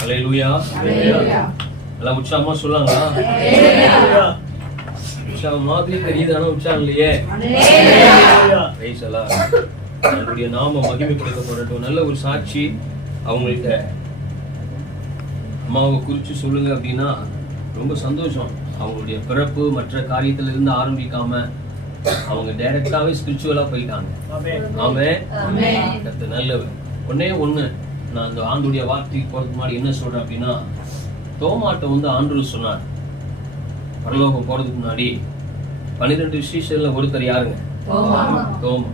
ஹல்லேலூயா. எல்லாம் உற்சாகமா சொல்லாங்களா? உற்சாகம் மாதிரி தெரியுது, ஆனா உற்சாகம் இல்லையே. அவங்களுடைய நாம மகிமைப்படுத்தப்படட்டும். நல்ல ஒரு சாட்சி அவங்கள்ட்ட அம்மாவை குறிச்சு சொல்லுங்க அப்படின்னா ரொம்ப சந்தோஷம். அவங்களுடைய பிறப்பு மற்ற காரியத்துல இருந்து ஆரம்பிக்காம அவங்க டைரக்டாவே ஸ்பிரிச்சுவலா போயிட்டாங்க. ஆமென். நல்லவர். ஒன்னே ஒண்ணு, நான் அந்த ஆண்டுடைய வார்த்தைக்கு போறதுக்கு முன்னாடி என்ன சொல்றேன் அப்படின்னா, தோமாட்ட ஆண்டவர் சொன்னார், பரலோகம் போறதுக்கு முன்னாடி 12 சீஷர்ல ஒருத்தர் யாருங்க? தோமா.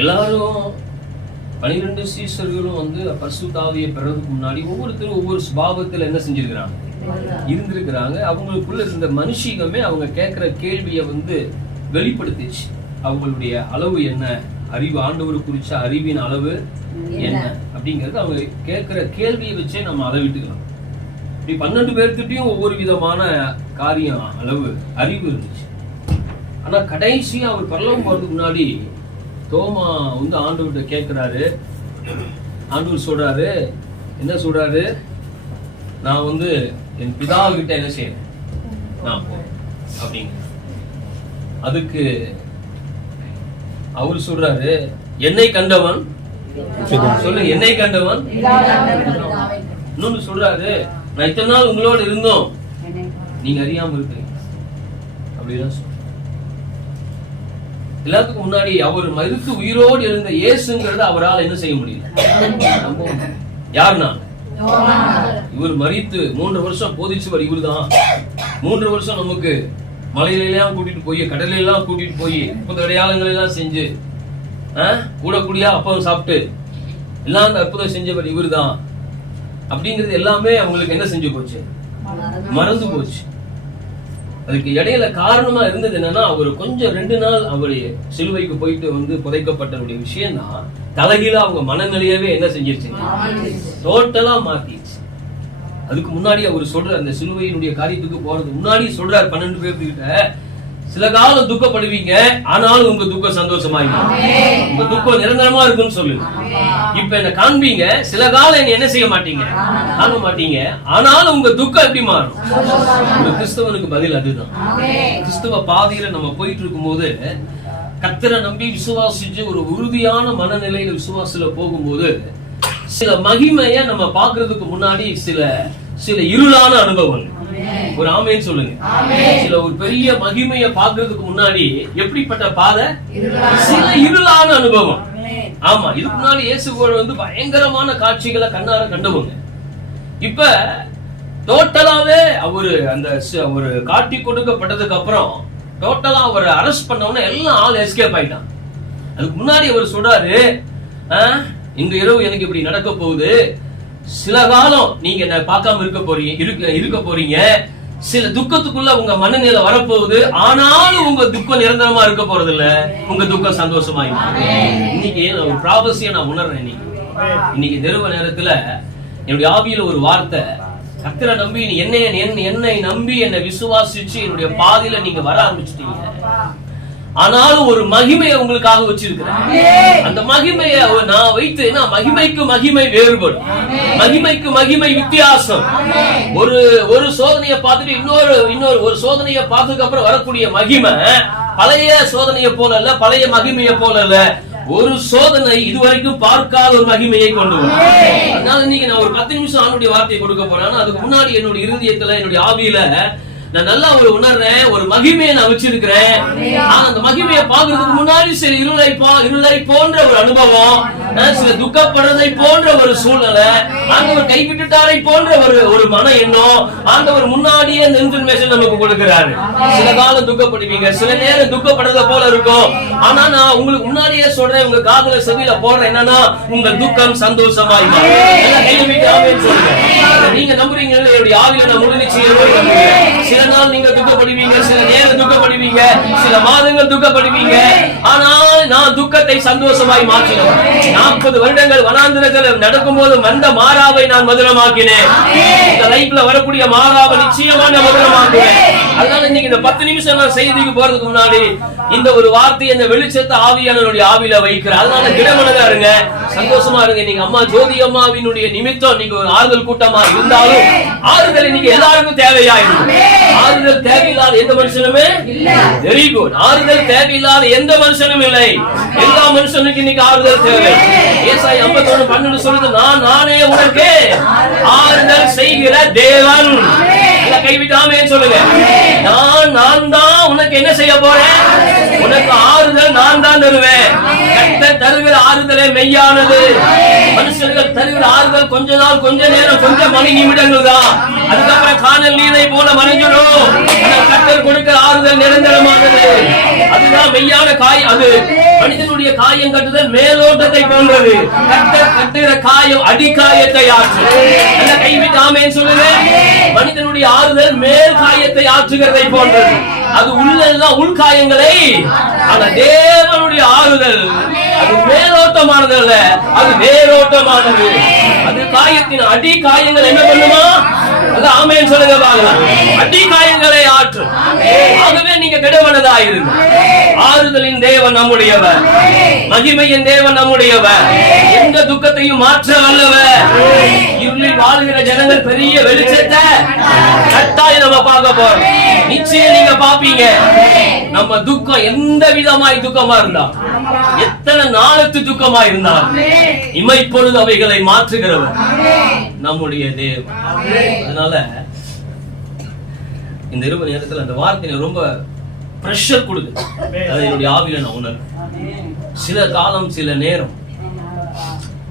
எல்லாரும் 12 சீஷர்களும் பரிசுத்த ஆவியை பெறதுக்கு முன்னாடி ஒவ்வொருத்தரும் ஒவ்வொரு சுபாவத்துல என்ன செஞ்சிருக்கிறாங்க, இருந்திருக்கிறாங்க. அவங்களுக்குள்ள இருந்த மனுஷிகமே அவங்க கேட்கிற கேள்வியை வெளிப்படுத்திச்சு. அவங்களுடைய அளவு என்ன, அறிவு, ஆண்டவர் குறிச்ச அறிவின் அளவு என்ன அப்படிங்கறது அவங்க கேட்கிற கேள்வியை வச்சே நம்ம அளவிட்டுக்கலாம். இப்படி 12 பேர்கிட்டயும் ஒவ்வொரு விதமான காரியம், அளவு, அறிவு இருந்துச்சு. ஆனா கடைசியா அவர் பரலோகம் போறதுக்கு முன்னாடி தோமா ஆண்டவர்கிட்ட கேட்கிறாரு. ஆண்டவர் சொல்றாரு, என்ன சொல்றாரு, நான் என் பிதாவிட்ட என்ன செய்யறேன், நான் போறேன் அப்படிங்க. அதுக்கு அவரு சொல்றாரு, என்னை கண்டவன் சொல்லு, என்னை கண்டவன். இன்னொன்னு சொல்றாரு, நான் இத்தனை நாள் உங்களோட இருந்தோம், நீங்க அறியாம இருக்கிறீங்க அப்படிதான். எல்லாத்துக்கும் முன்னாடி அவர் மரித்து உயிரோடு இருந்த இயேசுங்கிறத அவரால் என்ன செய்ய முடியல. யாருன்னா இவர் மரித்து 3 வருஷம் போதிச்சவர் இவருதான். 3 வருஷம் நமக்கு மலையிலாம் கூட்டிட்டு போய், கடலெல்லாம் கூட்டிட்டு போய், 30 அடையாளங்கள் எல்லாம் செஞ்சு, கூட கூடியா அப்பம் சாப்பிட்டு எல்லாம் அற்புதம் செஞ்சவர் இவரு தான் அப்படிங்கிறது எல்லாமே அவங்களுக்கு என்ன செஞ்சு போச்சு, மறந்து போச்சு. அதுக்கு இடையில காரணமா இருந்தது என்னன்னா, அவர் கொஞ்சம் 2 நாள் அவருடைய சிலுவைக்கு போயிட்டு புதைக்கப்பட்டவருடைய விஷயம் தான் தலைகீழா அவங்க மனநிலையவே என்ன செஞ்சிருச்சு, டோட்டலா மாத்திடுச்சு. அதுக்கு முன்னாடி அவர் சொல்ற அந்த சிலுவையினுடைய காரியத்துக்கு போறதுக்கு முன்னாடி சொல்றாரு 12 பேர்கிட்ட, சில காலம் துக்கப்படுவீங்க, ஆனாலும் உங்க துக்கம் சந்தோஷமாயிடும், உங்க துக்கம் நிரந்தரமா இருக்குன்னு சொல்லுங்க. இப்ப என்ன காண்பீங்க, சில காலம் என்ன செய்ய மாட்டீங்க, காண மாட்டீங்க, ஆனாலும் உங்க துக்கம் எப்படி மாறும். உங்க கிறிஸ்தவனுக்கு பதில் அதுதான். கிறிஸ்தவ பாதையில நம்ம போயிட்டு இருக்கும் போது கர்த்தரை நம்பி விசுவாசிச்சு ஒரு உறுதியான மனநிலையில விசுவாசத்துல போகும்போது சில மகிமைய நம்ம பாக்குறதுக்கு முன்னாடி சில இருளான அனுபவங்கள். ஒரு ஆமேன்னு சொல்லுங்க. சில ஒரு பெரிய மகிமைய பாக்குறதுக்கு முன்னாடி எப்படிப்பட்ட பாதை, சில இருளான அனுபவம். ஆமா, இதுக்கு முன்னாடி இயேசுவோட பயங்கரமான காட்சிகளை கண்ணார கண்டவங்க. இப்ப டோட்டலாவே அவரு ஒரு காட்டி கொடுக்கப்பட்டதுக்கு அப்புறம் டோட்டலா அவர் அரெஸ்ட் பண்ணவன எல்லாம் ஆள் எஸ்கேப் ஆயிட்டான். அதுக்கு முன்னாடி அவர் சொல்றாரு, இந்த இரவு எனக்கு இப்படி நடக்க போகுது, சில காலம் நீங்க என்ன பார்க்காம இருக்க போறீங்க, சில துக்கத்துக்குள்ள உங்க மனநிலை வரப்போகுது, ஆனாலும் உங்க துக்கம் நிரந்தரமா இருக்க போறது இல்ல, உங்க துக்கம் சந்தோஷமா இருக்கு. இன்னைக்கு ஒரு ப்ராபஸிய நான் உணர்றேன். இன்னைக்கு நிறுவ நேரத்துல என்னுடைய ஆவியில ஒரு வார்த்தை, கர்த்தரை நம்பி என்னை நம்பி என்னை விசுவாசிச்சு என்னுடைய பாதையில நீங்க வர ஆரம்பிச்சிட்டீங்க, ஆனாலும் ஒரு மகிமையை உங்களுக்காக வச்சிருக்கிறேன். அந்த மகிமையை நான் வைத்து, மகிமைக்கு மகிமை வேறுபடும், மகிமைக்கு மகிமை வித்தியாசம். ஒரு சோதனையை பார்த்துட்டு இன்னொரு ஒரு சோதனையை பார்த்ததுக்கு அப்புறம் வரக்கூடிய மகிமை பழைய சோதனையை போல அல்ல, பழைய மகிமையை போல அல்ல. ஒரு சோதனை இதுவரைக்கும் பார்க்காத ஒரு மகிமையை கொண்டு வரும். அதனால நீங்க நான் ஒரு 10 நிமிஷம் ஆண்டுடைய வார்த்தையை கொடுக்க போறேன். அதுக்கு முன்னாடி என்னுடைய இருதயத்துல, என்னுடைய ஆவியில நான் நல்லா ஒரு உணர்றேன், ஒரு மகிமையை நான் வச்சிருக்கிறேன். அந்த மகிமையை பாக்குறதுக்கு முன்னாடி சில இருளை போன்ற ஒரு அனுபவம், சில துக்கப்படுறதை போன்ற ஒரு சூழ்நிலை, ஆண்டவர் கைவிட்டுட்டாரை போன்ற ஒரு மன எண்ணம் ஆண்டவர் முன்னாடியே அந்த இன்ஃபர்மேஷன் நமக்கு கொடுக்கிறாரு. சில காலம் துக்கப்படுவீங்க, சில நேரம் துக்கப்படுறத போல இருக்கும், ஆனா நான் உங்களுக்கு முன்னாடியே சொல்றேன், உங்க காதுல செவியில போடுறேன், என்னன்னா உங்க துக்கம் சந்தோஷமாய் மாறும். நீங்க நம்புறீங்க, என்னுடைய ஆவியில நான் முழு நிச்சயம் சில நாள் நீங்க துக்கப்படுவீங்க, சில நேரம் துக்கப்படுவீங்க, சில மாதங்கள் துக்கப்படுவீங்க. ஆனால் நான் துக்கத்தை சந்தோஷமாய் மாற்றினேன். 40 வருடங்கள் வனாந்திரத்தில் நடக்கும் போது வந்த மாறாவை நான் மதுரமாக்கினேன். இந்த லைஃப்ல வரக்கூடிய மாறாவை நிச்சயமா நான் மதுரமாக்குவேன். அதனால இன்னைக்கு இந்த 10 நிமிஷம் நான் செய்திக்கு போறதுக்கு முன்னாடி இந்த ஒரு வார்த்தை இந்த வெளிச்சத்தை ஆவியானவருடைய ஆவியில வைக்கிறேன். அதனால திடமனதா இருங்க, சந்தோஷமா இருங்க. நீங்க அம்மா ஜோதி அம்மாவினுடைய நிமித்தம் நீங்க ஒரு ஆறுதல் கூட்டமா இருந்தாலும் ஆறுதல் இன்னைக்கு எல்லாருக்கும் தேவையாயிடும். ஆறுதல் தேவையில்லாத எந்த மனுஷனுமே வெரி குட். ஆறுதல் தேவையில்லாத எந்த மனுஷனும் இல்லை. எல்லா மனுஷனுக்கு இன்னைக்கு ஆறுதல் தேவை. ஏசாயா 51:12 சொல்லுது, நானே உனக்கு ஆறுதல் செய்கிற தேவன். கைவிட்டாமே சொல்லுங்க. நான் தான் உனக்கு என்ன செய்ய போறேன்? உனக்கு ஆறுதல் நான் தான் தருவேன். கர்த்தர் தருகிற ஆறுதலே மெய்யானது. மனுஷர்கள் தருகிற ஆறுதல் கொஞ்ச நாள், கொஞ்ச நேரம், கொஞ்சம் மணி நிமிடங்கள் தான். அதுக்கப்புறம் காணல் நீரை போல மறைஞ்சிடும். கர்த்தர் கொடுக்கிற ஆறுதல் நிரந்தரமானது. அதுதான் மெய்யான காயம். அது மனிதனுடைய காயம் கட்டுதல் மேலோட்டத்தை போன்றது. கர்த்தர் கட்டுகிற காயம் அடிக்காயத்தை ஆற்று. கைவிட்டாமே சொல்லுங்க. மனிதனுடைய ஆறுதல் மேல் காயத்தை ஆற்றுகிறதை போன்றது. அது உள்ளதான் உள்காயங்களை. ஆனா தேவனுடைய ஆறுதல் அது மேலோட்டமானது அல்ல, அது வேரோட்டமானது. அது காயத்தின் அடி காயங்கள் என்ன பண்ணுமா? ஆமென் சொல்லுங்க பார்க்கலாம். அடி காயங்களை ஆற்றும். ஆகவே நீங்க திடமனதாயிருங்க. ஆறுதலின் தேவன் நம்முடையவர், மகிமையின் தேவன் நம்முடையவர், எந்த துக்கத்தையும் மாற்ற வல்லவர். இருளில் வாழ்கிற ஜனங்கள் பெரிய வெளிச்சத்தை கட்டாயம் நம்ம பார்க்க போறோம். நிச்சயம் நீங்க பாப்பீங்க. நம்ம துக்கம் எந்த விதமாய் துக்கமா இருந்தா, எத்தனை நாளுக்கு துக்கமா இருந்தால் இமைப்பொழுது அவைகளை மாற்றுகிறவர் நம்முடைய தேவன். அதனால இந்த இரவு நேரத்தில் அந்த வார்த்தை ரொம்ப பிரஷர் கொடுக்குது. அதை என்னுடைய ஆவியில நான் உணர்றேன். சில காலம், சில நேரம்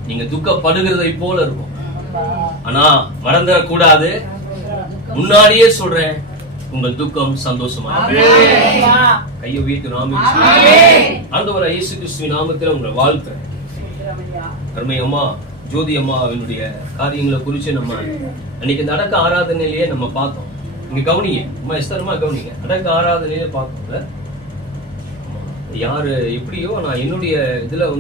நீங்க துக்கப்படுகிறதை போல இருக்கும். ஆனா மறந்துடக்கூடாது, முன்னாடியே சொல்றேன், உங்கள் துக்கம் சந்தோஷமா. கையை வீட்டு ஆண்டவர் இயேசு கிறிஸ்துவின் நாமத்தில் உங்களை வாழ்த்துறேன். அருமை அம்மா ஜோதி அம்மாவினுடைய காரியங்களை குறிச்சு நம்ம அன்னைக்கு இந்த அடக்க ஆராதனையிலேயே நம்ம பார்த்தோம். இங்க கவனிங்க அம்மா, எஸ்தரமா கவனிங்க. அடக்க ஆராதனையிலே பார்த்தோம்ல, யாரு எப்படியோ நான் என்னுடைய இதுல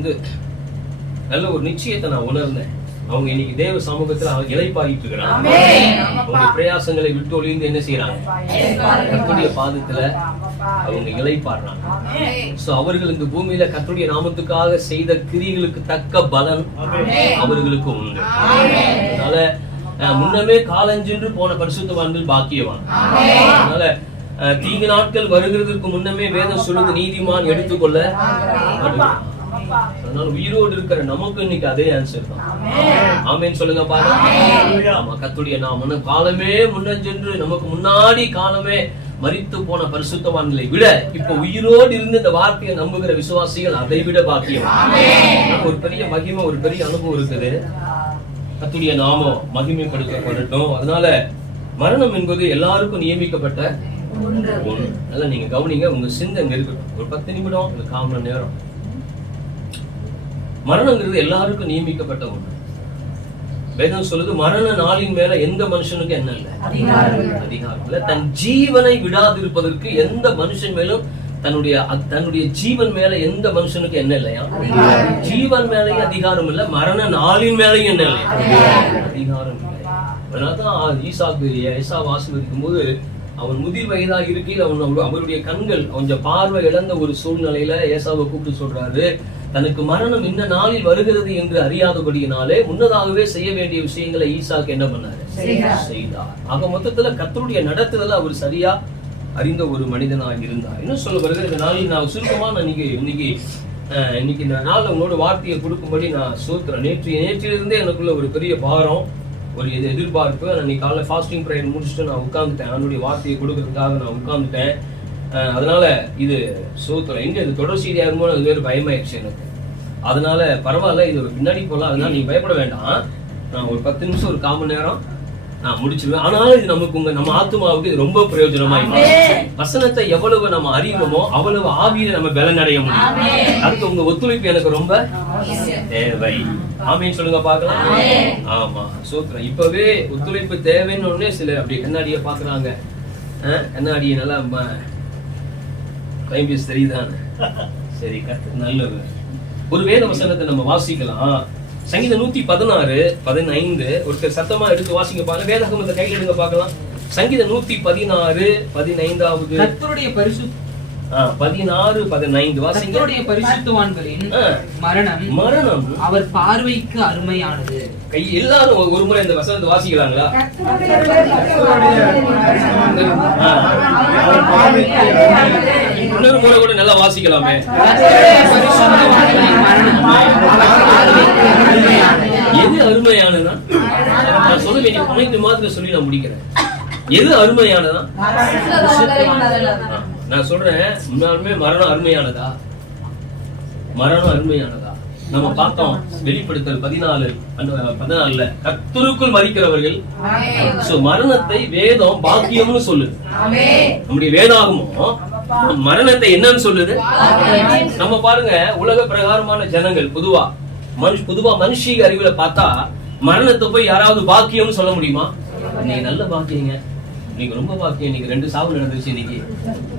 நல்ல ஒரு நிச்சயத்தை நான் உணர்ந்தேன். அவங்க இன்னைக்கு தேவ சமூகத்துல இளைப்பாறிட்டு இருக்கிறாங்க. அவங்க பிரயாசங்களை விட்டு ஒளிந்து என்ன செய்யறாங்க? கர்த்தருடைய பாதத்துல அவங்க இளைப்பாடுறாங்க. சோ அவர்கள் இந்த பூமியில கர்த்தருடைய நாமத்துக்காக செய்த கிரியைகளுக்கு தக்க பலன் அவர்களுக்கு உண்டு. அதனால முன்னமே காலஞ்சென்று போன பரிசுத்தவான்கள் பாக்கியவான். அதனால தீங்கு நாட்கள் வருகிறதுக்கு முன்னமே வேதம் சொல்லுது, நீதிமான் எடுத்துக்கொள்ள. அதனால உயிரோடு இருக்கிற நமக்கு இன்னைக்கு அதே ஆன்சர் தான். ஆமென் சொல்லுங்க பாருங்க. ஆமா, கர்த்தருடைய நாம காலமே முன்னஞ்சென்று நமக்கு முன்னாடி காலமே மரித்து போன பரிசுத்தவான்களை விட இப்ப உயிரோடு இருந்து இந்த வார்த்தையை நம்புகிற விசுவாசிகள் அதை விட பாக்கியம். ஒரு பெரிய மகிமை, ஒரு பெரிய அனுபவம் இருக்குது. கர்த்தருடைய நாமம் மகிமைப்படுத்தப்படட்டும். அதனால மரணம் என்பது எல்லாருக்கும் நியமிக்கப்பட்ட ஒன்று. அதனால நீங்க கவனிங்க, உங்க சிந்தனை இருக்கட்டும். ஒரு 10 நிமிடம், ஒரு 1/4 மணி நேரம். மரணங்கிறது எல்லாருக்கும் நியமிக்கப்பட்ட ஒன்று. வேதம் சொல்லுது, மரண நாளின் மேல எந்த மனுஷனுக்கு என்ன இல்ல? அதிகாரம் இல்ல. தன் ஜீவனை விடாதிருப்பதற்கு எந்த மனுஷன் மேலும் தன்னுடைய ஜீவன் மேல எந்த மனுஷனுக்கு என்ன இல்லையா? ஜீவன் மேலேயும் அதிகாரம் இல்ல, மரண நாளின் மேலேயும் என்ன இல்லையா? அதிகாரம் இல்லை. அதனாலதான் ஈசாக்கு ஏசாவை ஆசீர்வதிக்கும் போது அவன் முதிர் வயதாக இருக்கையில் அவருடைய கண்கள் கொஞ்சம் பார்வை இழந்த ஒரு சூழ்நிலையில ஏசாவை கூப்பிட்டு சொல்றாரு, தனக்கு மரணம் இந்த நாளில் வருகிறது என்று அறியாதபடியினாலே முன்னதாகவே செய்ய வேண்டிய விஷயங்களை ஈசாக்கு என்ன பண்ணாரு? செய்தார். ஆக மொத்தத்துல கர்த்தருடைய நடத்துதல அவர் சரியா அறிந்த ஒரு மனிதனாக இருந்தார். என்ன சொல்ல வருகிற இந்த நாளில் நான் சுருக்கமா இன்னைக்கு இந்த நாள் உங்களோட வார்த்தையை கொடுக்கும்படி நான் சோத்துறேன். நேற்றிலிருந்தே எனக்குள்ள ஒரு பெரிய பாரம், ஒரு எதிர்பார்ப்பு. நான் காலைல ஃபாஸ்டிங் ப்ரேயர் முடிச்சுட்டு நான் உட்கார்ந்துட்டேன். அவனுடைய வார்த்தையை கொடுக்கறதுக்காக நான் உட்கார்ந்துட்டேன். அதனால இது சோத்துறேன். எங்க இது தொடர் செய்தியா இருக்குமோ அது வேறு பயமாயிடுச்சு எனக்கு. அதனால பரவாயில்ல, இது பின்னாடி போலாம். அதனால நீங்க பயப்பட வேண்டாம். நான் ஒரு 10 நிமிஷம், ஒரு 1/4 மணி நேரம் நான் முடிச்சிருவேன். ஆனாலும் இது நமக்கு நம்ம ஆத்மாவுக்கு இது ரொம்ப பிரயோஜனமா இருக்கும். வசனத்தை எவ்வளவு நம்ம அறிவோமோ அவ்வளவு ஆவியில நம்ம பலன் அடைய முடியும். அதுக்கு உங்க ஒத்துழைப்பு எனக்கு ரொம்ப தேவை. ஆமீன் சொல்லுங்க பாக்கலாம். ஆமா, சோத்ரா. இப்பவே ஒத்துழைப்பு தேவைன்னு சில அப்படி கண்ணாடிய பாக்குறாங்க. கண்ணாடி நல்லா கைபேசி தெரியுதானே? சரி, நல்லது. ஒரு வேத வசனத்தை நம்ம வாசிக்கலாம். சங்கீதம் 116:15. ஒருத்தர் சத்தமா எடுத்து வாசிங்க பாருங்க. வேதாகமத்தை கையில் எடுங்க பார்க்கலாம். சங்கீதம் 116:15. கர்த்தருடைய பரிசுத்த 16:15 வாசிங்க. கர்த்தருடைய பரிசுத்தவான்களின் மரணம் அவர் பார்வைக்கு அருமையானது. கை எல்லாரும் ஒரு முறை இந்த வசனத்தை வாசிக்கலாங்களா? இன்னொரு முறை கூட நல்லா வாசிக்கலாமே. எது அருமையானதா? நான் சொல்ல வேண்டிய பாயிண்ட் மாத்திரம் சொல்லி நான் முடிக்கிறேன். எது அருமையானதா? நான் சொல்றேன், உண்மையாலுமே மரணம் அருமையானதா? மரணம் அருமையானதா? நம்ம பார்த்தோம் வெளிப்படுத்தல் 14:14 கர்த்தருக்குள் மரிக்கிறவர்கள். மரணத்தை வேதம் பாக்கியம்னு சொல்லுது. நம்முடைய வேதாகமும் மரணத்தை என்னன்னு சொல்லுது? நம்ம பாருங்க, உலக பிரகாரமான ஜனங்கள் பொதுவா மனுஷீக அறிவுல பார்த்தா மரணத்தை போய் யாராவது பாக்கியம்னு சொல்ல முடியுமா? நீங்க நல்ல பாக்கியங்க, நீங்க ரொம்ப பாக்கியம், நீங்க 2 சாவு நடந்துச்சு, இன்னைக்கு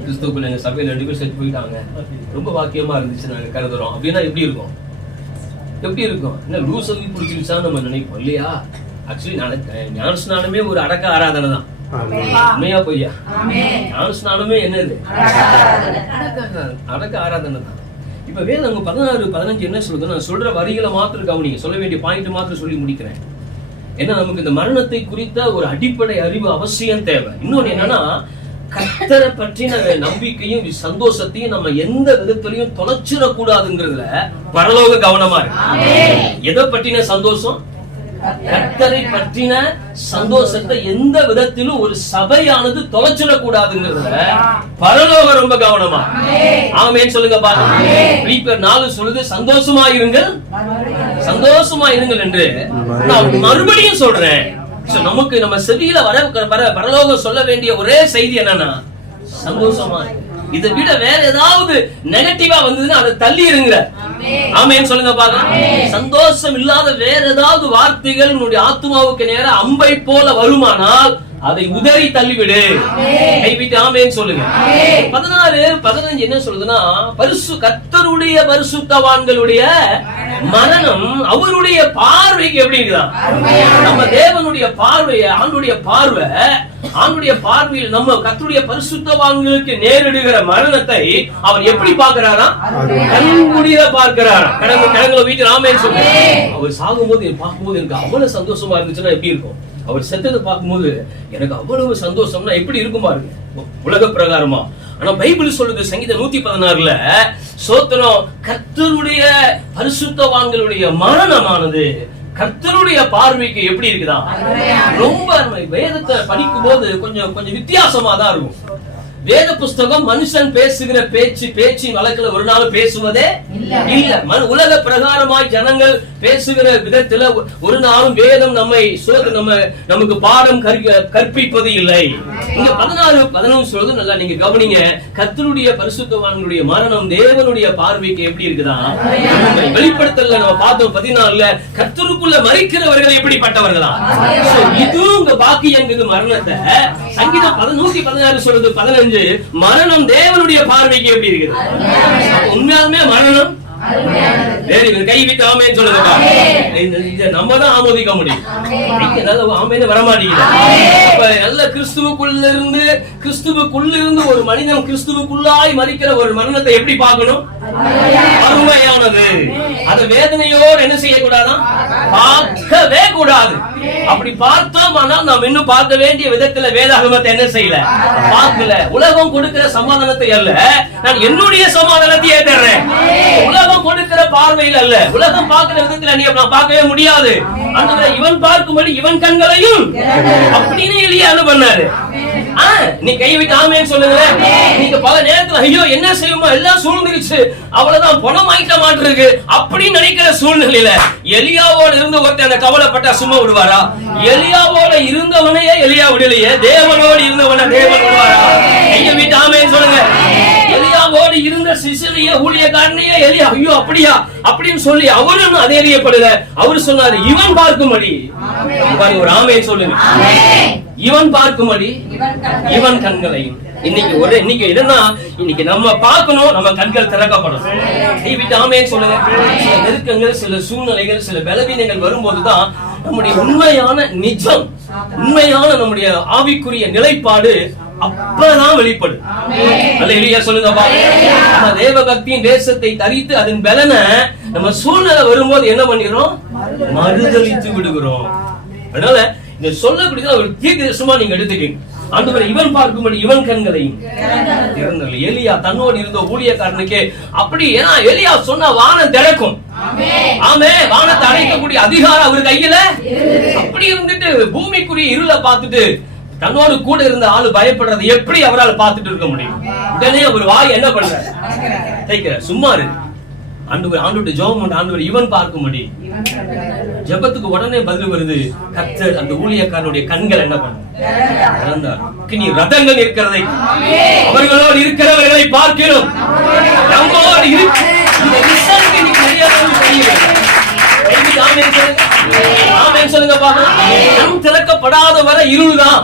கிறிஸ்துக்குள்ள எங்க சபையில 2 பேர் செத்து போயிட்டாங்க, ரொம்ப பாக்கியமா இருந்துச்சு நாங்க கருதுறோம் அப்படின்னா எப்படி இருக்கும்? எப்படி இருக்கும்? என்ன லூசவி பிடிச்சிருச்சா நம்ம நினைப்போம் இல்லையா? ஆக்சுவலி ஞானஸ்நானமே ஒரு அடக்க ஆராதனை தான். உண்மையா பொய்யா? ஞானஸ்நானமே என்னது? அடக்க ஆராதனை தான். இப்ப வேதம் 16:15 என்ன சொல்லுது? நான் சொல்ற வரிகளை மாத்திரம் கவனிங்க, சொல்ல வேண்டிய பாயிண்ட் மாத்திரம் சொல்லி முடிக்கிறேன். ஏன்னா நமக்கு இந்த மரணத்தை குறித்த ஒரு அடிப்படை அறிவு அவசியம் தேவை. இன்னொன்னு என்னன்னா, கர்த்தரை பற்றின நம்பிக்கையும் சந்தோஷத்தையும் நம்ம எந்த விதத்திலையும் தொலைச்சிடக்கூடாதுங்கிறதுல பரலோக கவனமா இருக்கு. எதை பற்றின சந்தோஷம்? கர்த்தரை பற்றின சந்தோஷத்தை எந்த விதத்திலும் ஒரு சபையானது தொலைச்சிடக்கூடாதுங்கிறதுல பரலோகம் ரொம்ப கவனமா. ஆமென் சொல்லுங்க பாருங்க. பிலிப்பியர் 4 சொல்லுது, சந்தோஷமாயிருங்கள் சந்தோஷமாயிருங்கள் என்று. நான் மறுபடியும் சொல்றேன், நமக்கு நம்ம செவியில வர பரலோகம் சொல்ல வேண்டிய ஒரே செய்தி என்னன்னா சந்தோஷமா. இதை விட வேற ஏதாவது நெகட்டிவா வந்ததுன்னா அதை தள்ளி இருங்க. ஆமென் சொல்லுங்க பாக்கலாம். சந்தோஷம் இல்லாத வேற ஏதாவது வார்த்தைகள் உன்னுடைய ஆத்மாவுக்கு நேரா அம்பை போல வருமானால் அதை உதறி தள்ளிவிடு, கைவிட்டு ஆமென் சொல்லுங்க. 16:15 என்ன சொல்லுதுன்னா, கர்த்தருடைய பரிசுத்தவான்களுடைய மரணம் அவருடைய பார்வைக்கு எப்படி இருக்குதான்? நம்ம தேவனுடைய பார்வை, ஆண்டுடைய பார்வையில் நம்ம கர்த்தருடைய பரிசுத்தவான்களுக்கு நேரிடுகிற மரணத்தை அவர் எப்படி பார்க்கிறாரா? கண்கூடிய பார்க்கிறாரா? கடங்களை வீட்டில் ஆமென் சொல்லுங்க. அவர் சாகும்போது பார்க்கும்போது எனக்கு அவ்வளவு சந்தோஷமா இருந்துச்சுன்னா எப்படி இருக்கும்? அவர் செத்ததை பார்க்கும்போது எனக்கு அவ்வளவு சந்தோஷம்னா எப்படி இருக்கும் பாருங்க, உலக பிரகாரமா. ஆனா பைபிள் சொல்லுது சங்கீதம் 116 சோத்திரம், கர்த்தருடைய பரிசுத்தவான்களுடைய மரணமானது கர்த்தருடைய பார்வைக்கு எப்படி இருக்குதா? ரொம்ப வேதத்தை படிக்கும் போது கொஞ்சம் வித்தியாசமா தான் இருக்கும். வேத புஸ்தகம் மனுஷன் பேசுகிற பேச்சு வழக்குல ஒரு நாள் பேசுவதே இல்ல. உலக பிரகாரமாய் ஜனங்கள் பேசுகிற விதத்துல ஒரு நாளும் வேதம் நமக்கு பாடம் கற்பிப்பது இல்லை. இங்க 16:11 சொல்றது நல்லா நீங்க கவனிங்க. கர்த்தருடைய பரிசுத்தவான்களுடைய மரணம் தேவனுடைய பார்வைக்கு எப்படி இருக்குதா? வெளிப்படுத்தல நம்ம பார்த்தோம் 14 கர்த்தருக்குள்ள மரிக்கிறவர்கள் எப்படிப்பட்டவர்களா? இது உங்க பாக்கியங்கிறது மரணத்தை. சங்கீதம் 116 சொல்றது 15 மரணம் தேவனுடைய பார்வைக்கு எப்படி இருக்குது? உண்மையாலுமே மரணம் கைவிட்டு ஆமேன்னு சொல்லுங்க. நம்ம தான் ஆமோதிக்க முடியும். ஆமேன்னு வரமாட்டீங்க. நல்ல கிறிஸ்துவுக்குள்ளிருந்து ஒரு மனிதன் கிறிஸ்துவுக்குள்ளாய் மரிக்கிற ஒரு மரணத்தை எப்படி பார்க்கணும்? அருமையானது. அத வேதனையோடு என்ன செய்யக்கூடாதான்? பார்க்கவே கூடாது. அப்படி பார்த்தோம், ஆனால் நாம் இன்னும் பார்க்க வேண்டிய விதத்துல வேதாகமத்தை என்ன செய்யல? பார்க்கல. உலகம் கொடுக்கிற சமாதானத்தை அல்ல, நான் என்னுடைய சமாதானத்தையே தர்றேன். உலகம் கொடுக்கிற பார்வையில் அல்ல, உலகம் பார்க்கிற விதத்துல நீ நான் பார்க்கவே முடியாது. அந்த இவன் பார்க்கும்படி இவன் கண்களையும் அப்படின்னு எளிய பண்ணாரு. நீ கைவிட்டு ஆமேன்னு சொல்லுங்க. நீங்க பல நேரத்துல ஐயோ என்ன செய்யுமோ எல்லாம் சூழ்ந்துருச்சு, அவ்வளவுதான் பணம் ஆயிட்ட மாட்டிருக்கு அப்படின்னு நினைக்கிற சூழ்நிலையில எலியாவோட இருந்து ஒருத்தர் அந்த கவலைப்பட்டா சும்மா விடுவாரா? எலியாவோட இருந்தவனையே எலியா விடலையே, தேவனோடு இருந்தவன தேவன் விடுவாரா? கையை விட்டு ஆமேன்னு சொல்லுங்க. எலியாவோட எலியாவோடு இருந்த சிசிலிய ஊழியக்காரனையே எலியா ஐயோ அப்படியா அப்படின்னு சொல்லி அவரும் அதே எறியப்படல. அவரு சொன்னாரு இவன் பார்க்கும்படி. ஒரு ஆமென் சொல்லுங்க. இவன் பார்க்கும்படி இவன் கண்களையும். இன்னைக்கு என்னன்னா இன்னைக்கு நம்ம பார்க்கணும், நம்ம கண்கள் திறக்கப்படும். ஆமென் சொல்லுங்க. சில நெருக்கங்கள், சில சூழ்நிலைகள், சில பலவீனங்கள் வரும்போதுதான் நம்முடைய உண்மையான நிஜம், உண்மையான நம்முடைய ஆவிக்குரிய நிலைப்பாடு அப்பதான் வெளிப்படும். அல்லேலூயா சொல்லுங்க. நம்ம தேவ பக்தியின் தேசத்தை தரித்து அதன் பலனை நம்ம சூழ்நிலை வரும்போது என்ன பண்ணிடுறோம்? மறுதலித்து விடுகிறோம். அதனால இந்த சொல்லக்கூடிய ஒரு தீர்க்கதரிசனமா நீங்க எடுத்துக்கீங்க. ஆண்டவரே இவன் பார்க்கும்படி இவன் கண்களையும் திறந்தது. எலியா தன்னோடு இருந்த ஊழியக்காரனுக்கு அப்படி, ஏன்னா எலியா சொன்ன வானம் திறக்கும். ஆமே, வானத்தை அடைக்கக்கூடிய அதிகாரம் அவர் கையில அப்படி இருந்துட்டு பூமிக்குரிய இருளை பார்த்துட்டு தன்னோடு கூட இருந்த ஆளு பயப்படுறது எப்படி அவரால் பார்த்துட்டு இருக்க முடியும்? உடனே அவர் வாய் என்ன பண்ற? சும்மா இருக்கு. ஆண்டவருடைய ஜெபம், ஆண்டவர் இவன் பார்க்கும்படி. ஜெபத்துக்கு உடனே பதில் வருது. கர்த்தர் அந்த ஊழியக்காரனுடைய கண்கள் என்ன பண்ணார்? நீ ரதங்கள் இருக்கிறதை அவர்களோடு இருக்கிறவர்களை பார்க்கிறோம். நம்மோடு சொல்லுங்க பாருங்க. கண் திறக்கப்படாத வரை இருள்தான்.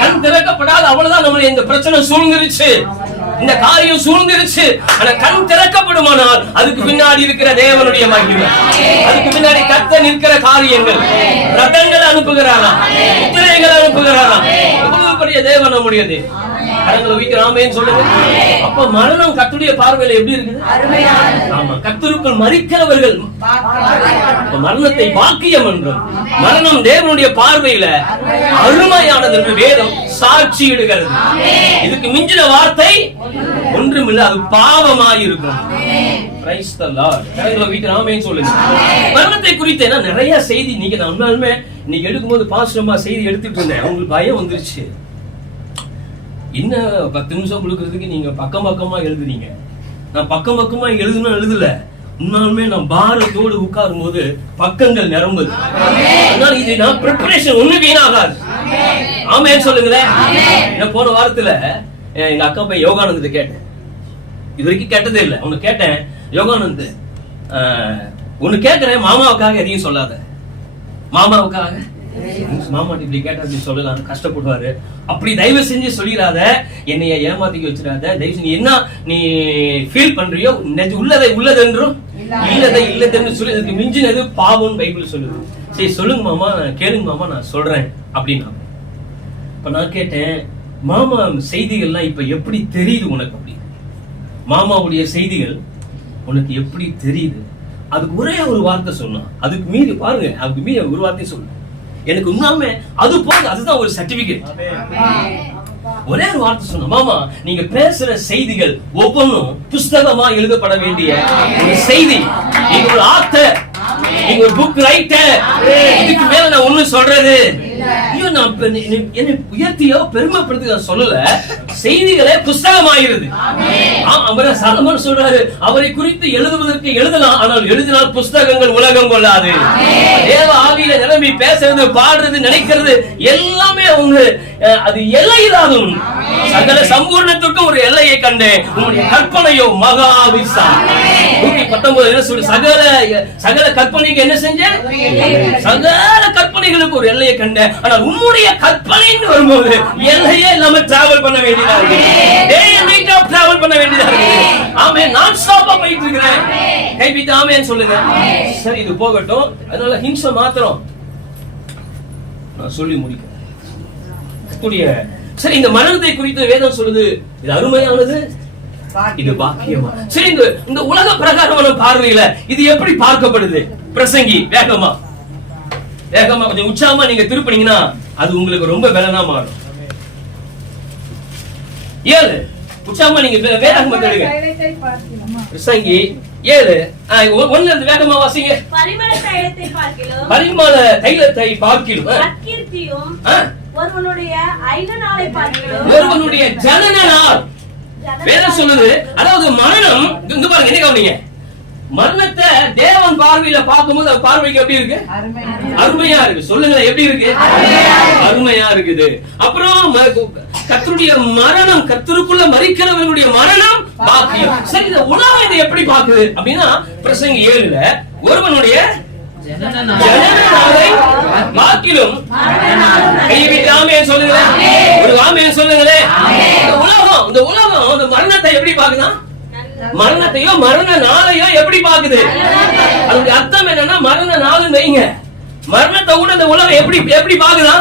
கண் திறக்கப்படாத அவ்வளவுதான். நம்மளுடைய இந்த பிரச்சனை சூழ்ந்துருச்சு, இந்த காரியம் சூழ்ந்துருச்சு. ஆனா கண் திறக்கப்படுமானால் அதுக்கு பின்னாடி இருக்கிற தேவனுடைய மகிமை, அதுக்கு பின்னாடி கர்த்தர் நிற்கிற காரியங்கள், ரதங்கள் அனுப்புகிறாராம், குதிரைகள் அனுப்புகிறாராம். எவ்வளவு பெரிய தேவன் நம்முடையது. கரங்களை வைக்கிற ஆமென் சொல்லுங்க. அப்ப மரணம் கர்த்தருடைய பார்வையில எப்படி இருக்குது? ஆமா, கர்த்தருக்குள் மரிக்கிறவர்கள் மரணத்தை பாக்கியம் என்றும், மரணம் தேவனுடைய பார்வையில அருமையானது என்று வேதம் சாட்சியிடுகிறது. இதுக்கு மிஞ்சின வார்த்தை ஒன்றுமில்லை, அது பாவமாயிருக்கும். மரணத்தை குறித்து நிறைய செய்தி இன்னைக்கு நான் உண்மையாலுமே இன்னைக்கு எடுக்கும்போது பாஸ்டமா செய்தி எடுத்துட்டு இருந்தேன். உங்களுக்கு பயம் வந்துருச்சு. இன்னும் 10 நிமிஷம் கொடுக்கறதுக்கு நீங்க பக்கம் பக்கமா எழுதுறீங்க. நான் பக்கம் பக்கமா எழுதல. உண்மையாலுமே நான் பாரத்தோடு உட்காரும் போது பக்கங்கள் நிரம்புது. அதனால இது நான் பிரிப்பரேஷன் ஒண்ணு வீணாகாது. ஆமென் சொல்லுங்களேன். போன வாரத்துல எங்க அக்கா போய் யோகானந்தத்தை கேட்டேன். இது வரைக்கும் கேட்டதே இல்லை. ஒண்ணு கேட்டேன், யோகானந்த் ஒண்ணு கேட்கிறேன், மாமாவுக்காக எதையும் சொல்லாத. மாமாவுக்காக மாமா இப்படி கேட்டா சொல்லலாம், கஷ்டப்படுவாரு. அப்படி தயவு செஞ்சு சொல்லிடாத, என்னைய ஏமாத்திக்க வச்சிடாத. தயவு செஞ்சு என்ன நீ ஃபீல் பண்றியோ உள்ளதை உள்ளதென்றும் இல்லதை இல்லதென்று சொல்லி அதுக்கு மிஞ்சினது பாவம் பைபிள் சொல்லுது. சரி சொல்லுங்க மாமா, கேளுங்க மாமா, நான் சொல்றேன் அப்படின்னா. இப்ப நான் கேட்டேன், மாமா செய்திகள்லாம் இப்ப எப்படி தெரியுது உனக்கு? அப்படி மாமாவுடைய செய்திகள் உனக்கு எப்படி தெரியுது? அதுக்கு ஒரே ஒரு வார்த்தை சொன்னான். அதுக்கு மீறி பாருங்க, அதுக்கு மீறி ஒரு வார்த்தை சொன்ன. எனக்கு உண்மையாலுமே அது போதும், அதுதான் ஒரு சர்டிபிகேட். ஒரே ஒரு வார்த்தை சொன்ன, மாமா நீங்க பேசுற செய்திகள் ஒவ்வொன்றும் புஸ்தகமா எழுதப்பட வேண்டிய ஒரு செய்தி. நீங்க ஒரு ஆத்தர், நீங்க ஒரு புக் ரைட்டர். இதுக்கு மேல நான் ஒண்ணு சொல்றது என்னை உயர்த்தியோ பெருமைப்படுத்த சொல்லல. செய்திகளே புஸ்தகமாகிறது. சாலமோன் சொல்றாரு, அவரை குறித்து எழுதுவதற்கு எழுதலாம், ஆனால் எழுதினால் புஸ்தகங்கள் உலகம் கொள்ளாது. தேவ ஆவியில நிரம்பி பேசுறது, பாடுறது, நினைக்கிறது எல்லாமே அவங்க அது எல்லையிலாகும். சகல சம்பூர்ணத்துக்கும் ஒரு எல்லையை கண்டேன், உங்களுடைய கற்பனையோ மகாவிசா. 119 என்ன சொல்லு? சகல கற்பனைக்கு என்ன செஞ்ச? சகல கற்பனைகளுக்கு ஒரு எல்லையை கண்டேன். ஆனா உன்னுடைய கற்பனைன்னு வரும்போது எல்லையே இல்லாம டிராவல் பண்ண வேண்டியதா இருக்கு. டிராவல் பண்ண வேண்டியதா இருக்கு. ஆமென். நான் ஸ்டாப்பா போயிட்டு இருக்கிறேன். கைவிட்டு ஆமென் சொல்லுங்க. சரி, இது போகட்டும். அதனால ஹிம்சை மாத்திரம் நான் சொல்லி முடிக்கிறேன். சரி, இந்த மரணத்தை குறித்து வேதம் சொல்லுது, இது அருமையானது, இது பாக்கியமா. சரி, இந்த உலக பிரகாரமான பார்வையில இது எப்படி பார்க்கப்படுது? பிரசங்கி வேகமா கொஞ்சம் உற்சாகமா நீங்க திருப்பினீங்கன்னா அது உங்களுக்கு ரொம்ப பலனா மாறும். 7 உற்சாகமா நீங்க வேகமா தேடுங்க. பிரசங்கி 7 1 இருந்து வேகமா வாசிங்க. பரிமள தைலத்தை பார்க்கிலும் ஒருவனுடைய ஐநநாளை பார்க்கிலும் ஒருவனுடைய ஜனன நாள் வேதம் சொல்லுது. அதாவது மரணம், இங்க பாருங்க, என்ன கவனிங்க, மரணத்தை தேவன் பார்வையில பார்க்கும்போது அது பார்வைக்கு எப்படி இருக்கு? அருமையா இருக்கு. சொல்லுங்க, எப்படி இருக்கு? அருமையா இருக்குது. அப்புறம் கர்த்தருடைய மரணம், கர்த்தருக்குள்ள மரிக்கிறவர்களுடைய மரணம் பாக்கியம். சரி, இந்த உலகம் இதை எப்படி பாக்குது அப்படின்னா பிரசங்கி 7ல ஒருவனுடைய ஜனன நாளை பாக்கிலும் கைவிட்டு ஆமென் சொல்லுங்களேன். ஒரு ஆமென் சொல்லுங்களேன். இந்த உலகம் இந்த மரணத்தை எப்படி பாக்குதா? மரணத்தையோ மரண நாளையோ எப்படி பாக்குது? அதோட அர்த்தம் என்னன்னா மரண நாள் வைங்க, மரணத்தை கூட இந்த உலகம் எப்படி பாக்குதா?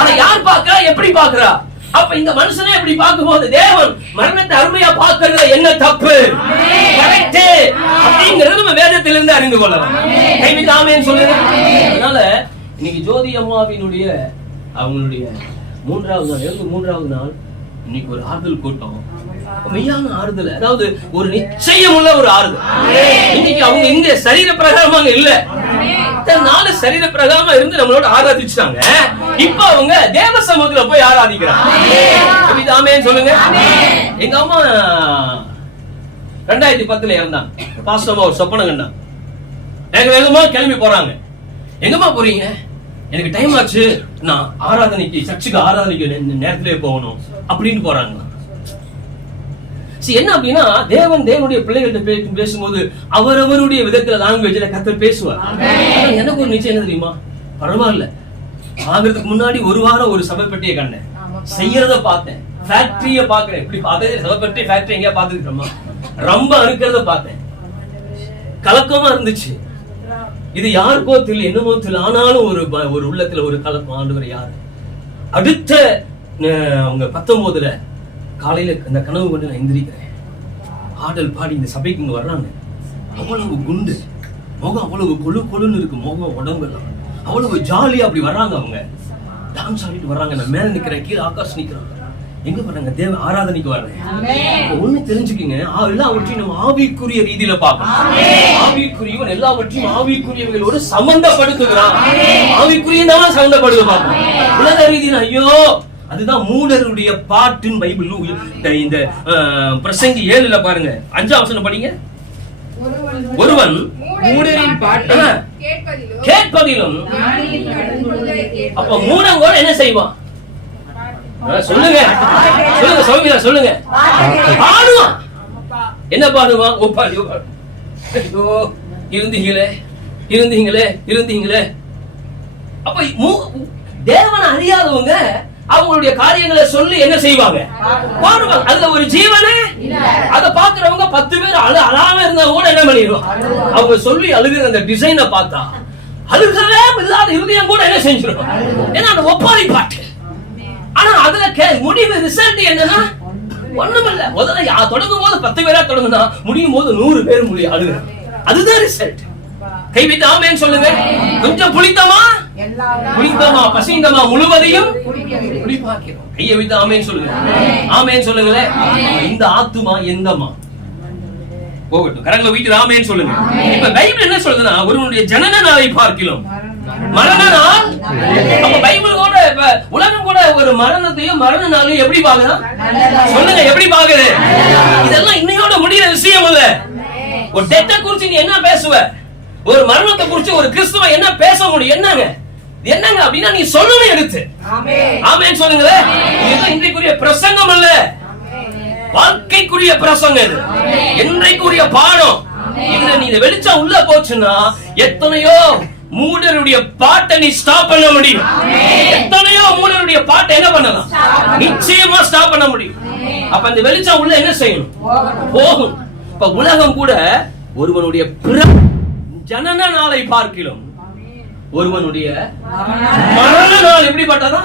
அதை யார் பாக்குறா? எப்படி பாக்குறா? அப்ப இந்த மனுஷனே எப்படி பார்க்கும்போது தேவன் மரணத்தை அருமையா பார்க்கறது என்ன தப்பு? கரெக்ட் அப்படிங்கறது நம்ம வேதத்திலிருந்து அறிந்து கொள்ளலாம். கைவிட்டு ஆமென் சொல்லுங்க. அதனால இன்னைக்கு ஜோதி அம்மாவினுடைய அவங்களுடைய 3வது நாள் இன்னைக்கு ஒரு ஆறுதல் கூட்டம், மெய்யான ஆறுதல், அதாவது ஒரு நிச்சயம் உள்ள ஒரு ஆறுதல். இன்னைக்கு அவங்க இங்க சரீர பிரகாரமாக இல்ல, நாலு சரீர பிரகாரமா இருந்து நம்மளோட ஆராதிச்சாங்க. இப்ப அவங்க தேவ சமூகத்துல போய் ஆராதிக்கிறாங்க. ஆமென் சொல்லுங்க. எங்க அம்மா 2010 இறந்தாங்க. பாஸ்டர் ஒரு சொப்பனம் கண்டாங்க. வேகமா கிளம்பி போறாங்க. எங்கம்மா போறீங்க? எனக்கு டைம் ஆச்சு, நான் ஆராதனைக்கு சர்ச்சுக்கு ஆராதனைக்கு நேரத்திலே போகணும் அப்படின்னு போறாங்க. என்ன அப்படின்னா தேவனுடைய பிள்ளைகள்கிட்ட பேசும்போது அவரவருடைய விதத்துல லாங்குவேஜ்ல கர்த்தர் பேசுவார். எனக்கு ஒரு நிச்சயம் என்ன தெரியுமா? பரவாயில்ல, ஆகிறதுக்கு முன்னாடி ஒரு வாரம் ஒரு சபை பெட்டியை கண்டேன், செய்யறத பார்த்தேன், ஃபேக்டரிய பாக்குறேன். இப்படி பார்த்தது சபை பெட்டி ஃபேக்டரி எங்கேயா பாத்துருக்கோமா? ரொம்ப அறுக்கிறத பார்த்தேன், கலக்கமா இருந்துச்சு. இது யாருக்கோ தெரியல, என்னமோ தெரியல, ஆனாலும் ஒரு உள்ளத்துல ஒரு கலக்கம். ஆண்டவர் யாரு? அடுத்த அவங்க 19ல காலையில இந்த கனவு கொண்டு நான் எந்திரிக்கிறேன். ஆடல் பாடி இந்த சபைக்கு இங்க வர்றாங்க. அவ்வளவு குண்டு முகம், அவ்வளவு கொழுன்னு இருக்கு முகம், உடம்பு எல்லாம் அவ்வளவு ஜாலியா அப்படி வர்றாங்க. அவங்க டான்ஸ் ஆடிட்டு வர்றாங்க. நான் மேல நிக்கிறேன், கீழே ஆகாஷ் நிக்கிறாங்க. எங்க வர்றாங்க? தேவ ஆராதனைக்கு வர்றேன். ஒண்ணு தெரிஞ்சுக்கீங்க, எல்லாவற்றையும் நம்ம ஆவிக்குரிய ரீதியில பார்க்கணும். ஆவிக்குரியவன் எல்லாவற்றையும் ஆவிக்குரியவர்களோடு சம்பந்தப்படுத்துகிறான். ஆவிக்குரியதான் சம்பந்தப்படுத்த பார்க்கணும். உலக ரீதியில ஐயோ, அதுதான் மூடருடைய பாட்டுன்னு பைபிள். இந்த பிரசங்கி 7ல பாருங்க, 5ஆம் வசனம் படிங்க. ஒருவன் மூடரின் பாட்டை கேட்பதிலும். அப்ப மூடன் கூட என்ன செய்வான்? சொல்லுங்க சொல்லுங்க சௌமியா சொல்லுங்க. பாடுவான். என்ன பாடுவான்? ஒப்பாடி இருந்தீங்களே. அப்ப தேவனை அறியாதவங்க அவங்களுடைய காரியங்களை சொல்லி என்ன செய்வாங்க? பாடுவாங்க. அதுல ஒரு ஜீவனே. அத பாக்குறவங்க 10 பேர் அழாம இருந்தா கூட என்ன பண்ணிடுவாங்க? அவங்க சொல்லி அழுகிற அந்த டிசைனை பார்த்தா அழுகவே இல்லாத இருதயம் கூட என்ன செஞ்சிடும்? ஏன்னா அந்த ஒப்பாரி பாட்டு. ஆனா அதுல முடிவு ரிசல்ட் என்னன்னா ஒண்ணுமில்ல. முதல்ல தொடங்கும் போது 10 பேரா தொடங்குனா முடியும் போது 100 பேர் முடியும் அழுகுறாங்க. அதுதான் ரிசல்ட். கைவிட்டு ஆமென் சொல்லுங்க. கொஞ்சம் புளித்தமா பசிந்தமா முழுவதையும் குடிப்பாக்கிறோம். கையை விட்டு ஆமென் சொல்லுங்க. ஆமென் சொல்லுங்களேன். இந்த ஆத்துமா எந்தமா போகட்டும். கரங்களை வீட்டு ஆமென் சொல்லுங்க. இப்ப பைபிள் என்ன சொல்லுதுன்னா ஒருவனுடைய ஜனன நாளை பார்க்கிறோம் மரண நாள். அப்ப பைபிள் கூட உலகம் கூட ஒரு மரணத்தையும் மரண நாளையும் எப்படி பாக்குதா? சொல்லுங்க, எப்படி பாக்குது? இதெல்லாம் இன்னையோட முடிகிற விஷயம் இல்ல. ஒரு டெத்த குறிச்சு நீ என்ன பேசுவ? ஒரு மரணத்தை குறிச்சு ஒரு கிறிஸ்துவ என்ன பேச முடியும்? என்னங்க அப்படின்னா நீ சொல்லணும் எடுத்து. ஆமென் சொல்லுங்களேன். இது இன்றைக்குரிய பிரசங்கம் அல்ல, வாழ்க்கைக்குரிய பிரசங்கம். இது இன்றைக்குரிய பாடம். இதுல நீ இத வெளிச்சம் உள்ள போச்சுன்னா எத்தனையோ மூடருடைய பாட்டை நீ ஸ்டாப் பண்ண முடியும். எத்தனையோ மூடருடைய பாட்டை என்ன பண்ணலாம்? நிச்சயமா ஸ்டாப் பண்ண முடியும். அப்ப அந்த வெளிச்சம் உள்ள என்ன செய்யணும்? போகும். இப்ப உலகம் கூட ஒருவனுடைய ஜனன நாளை பார்க்கிறோம், ஒருவனுடைய மரண நாள் எப்படிப்பட்டதா?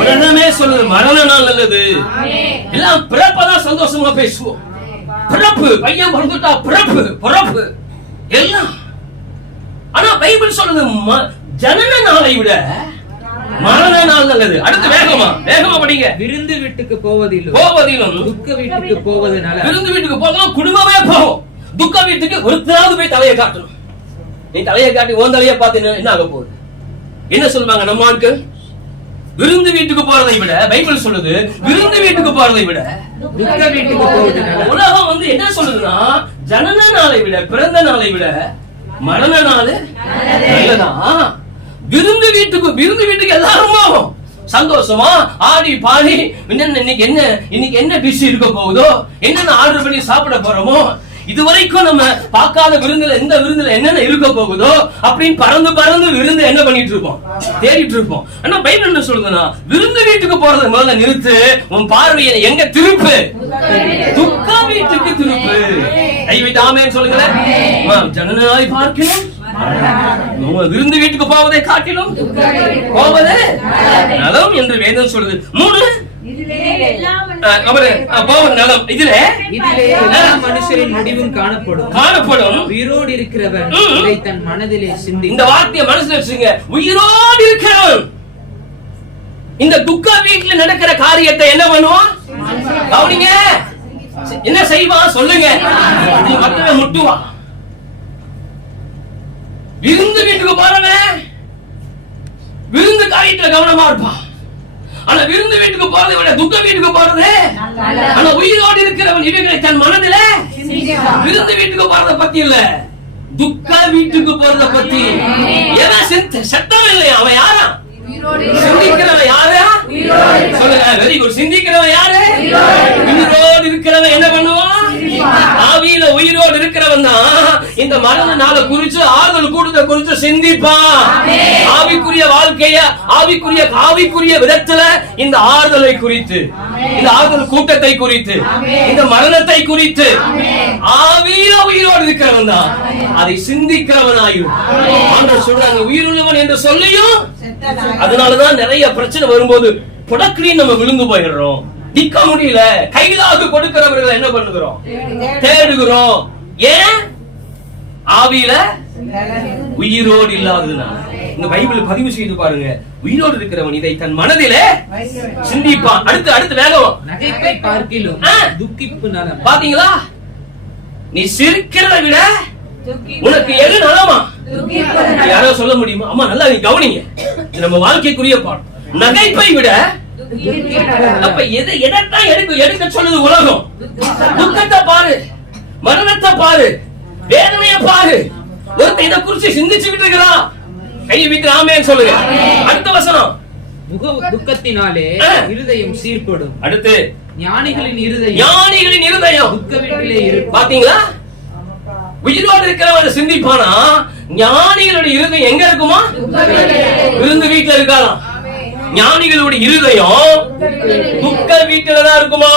உலகமே சொல்லுது மரண நாள் நல்லது. எல்லாம் பிறப்பதான் சந்தோஷமா பேசுவோம். பிறப்பு, பையன் பிறந்துட்டா பிறப்பு எல்லாம். ஆனா பைபிள் சொல்லுது ஜனன நாளை விட மரண நாள் நல்லது. அடுத்து வேகமா படிங்க. விருந்து வீட்டுக்கு போவதிலும் துக்க வீட்டுக்கு போவதனால. விருந்து வீட்டுக்கு போகலாம், குடும்பமே போகும். துக்க வீட்டுக்கு ஒருத்தராவது போய் தலையை காட்டணும். நீ தலையை காட்டி உன் தலையை பார்த்து என்ன ஆக போகுது? என்ன சொல்லுவாங்க நம்ம ஆட்கள்? விருந்து வீட்டுக்கு போறதை விட பைபிள் சொல்லுது விருந்து வீட்டுக்கு போறதை விட துக்க வீட்டுக்கு போவது. உலகம் என்ன சொல்லுதுன்னா ஜனன நாளை விட பிறந்த நாளை விட மரண நாள் நல்லதா. விருந்து வீட்டுக்கு எல்லாரும் போவோம். சந்தோஷமா ஆடி பாடி இன்னைக்கு என்ன டிஷ் இருக்க போகுதோ, என்னென்ன ஆர்டர் பண்ணி சாப்பிட போறோமோ, இதுவரைக்கும் நம்ம பார்க்காத விருந்துல எந்த விருந்துல என்னென்ன இருக்க போகுதோ அப்படின்னு பறந்து பறந்து விருந்து என்ன பண்ணிட்டு இருப்போம், தேடிட்டு இருப்போம். ஆனா பைபிள் என்ன சொல்லுதுன்னா, விருந்து வீட்டுக்கு போறதை முதல்ல நிறுத்து, உன் பார்வையை எங்க திருப்பு, துக்க வீட்டுக்கு திருப்பு. கைவிட்டு ஆமென் சொல்லுங்களேன். ஜனநாயக பார்க்கணும், விருந்து வீட்டுக்கு போவதை காட்டிலும் போவதே நலம் என்று வேதம் சொல்லுது. 3 நலம். இதிலே எல்லா மனுஷரின் முடிவும் காணப்படும். உயிரோடு இருக்கிறவன் இதை தன் மனதிலே சிந்தி. இந்த வார்த்தையை மனசுல வச்சுங்க. உயிரோடு இருக்கிறவன் இந்த துக்க வீட்டில் நடக்கிற காரியத்தை என்ன பண்ணுவான்? கவனிங்க, என்ன செய்வான் சொல்லுங்க. நீ மட்டுமே முட்டுவான். விருந்து வீட்டுக்கு போறவன் விருந்து காரியத்துல கவனமா இருப்பான். ஆனா விருந்து வீட்டுக்கு போறதை விட துக்க வீட்டுக்கு போறது, ஆனா உயிரோடு இருக்கிறவன் இவைகளை தன் மனதில விருந்து வீட்டுக்கு போறத பத்தி இல்ல, துக்க வீட்டுக்கு போறத பத்தி. ஏன்னா செத்தவன் இல்லையா, அவன் யாரா? சிந்திக்கிறவன் யாரு? சொல்லுங்க. Very good. சிந்திக்கிறவன் யாரு? உயிரோடு இருக்கிறவன் என்ன பண்ணுவான்? ஆவியில உயிரோடு இருக்கிறவன் தான் இந்த மரண நாளை குறிச்சு, ஆறுதல் கூட்டத்தை குறிச்சு சிந்திப்பான். ஆவிக்குரிய வாழ்க்கைய ஆவிக்குரிய விதத்துல இந்த ஆறுதலை குறித்து, இந்த ஆறுதல் கூட்டத்தை குறித்து, இந்த மரணத்தை குறித்து ஆவியில உயிரோடு இருக்கிறவன் தான் அதை சிந்திக்கிறவனாயும். ஆண்டவர் சொல்றாங்க, உயிருள்ளவன் என்று சொல்லியும். அதனாலதான் நிறைய பிரச்சனை வரும்போது புடக்கிலையும் நம்ம விழுந்து போயிடுறோம், நிக்க முடியல. கையிலாக கொடுக்கிறவர்களை என்ன பண்ணுகிறோம்? தேடுகிறோம். ஏன்? ஆவியில உயிரோடு இல்லாததுனால. இந்த பைபிள் பதிவு செய்து பாருங்க, உயிரோடு இருக்கிறவன் இதை தன் மனதிலே சிந்திப்பான். அடுத்து வேகம். நகைப்பை பார்க்கிலும் துக்கிப்பு நலம். பாத்தீங்களா? நீ சிரிக்கிறதை விட உனக்கு எது நலமா? யாரோ சொல்ல முடியுமா? அம்மா நல்லா நீ கவனிங்க, நம்ம வாழ்க்கைக்குரிய பாடம். நகைப்பை விட அப்ப எதைத்தான் எடுக்க சொல்லுது உலகம்? துக்கத்தை பாரு, மரணத்தை பாரு, வேதனையை பாரு. ஒருத்தன் இதை குறிச்சு சிந்திச்சுக்கிட்டு இருக்கிறான். கையை விட்டு ஆமென் சொல்லுங்க. அடுத்த வசனம். துக்கத்தினாலே இருதயம் சீர்படும். அடுத்து ஞானிகளின் இருதயம் துக்க வீட்டிலே இருக்கும். பாத்தீங்களா? உயிரோடு இருக்கிறவன் சிந்திப்பானா? ஞானிகளுடைய இருதயம் எங்க இருக்குமா? விருந்து வீட்டுல இருக்கலாம். ஞானிகளுடைய இருதயம் துக்க வீட்டுலதான் இருக்குமா?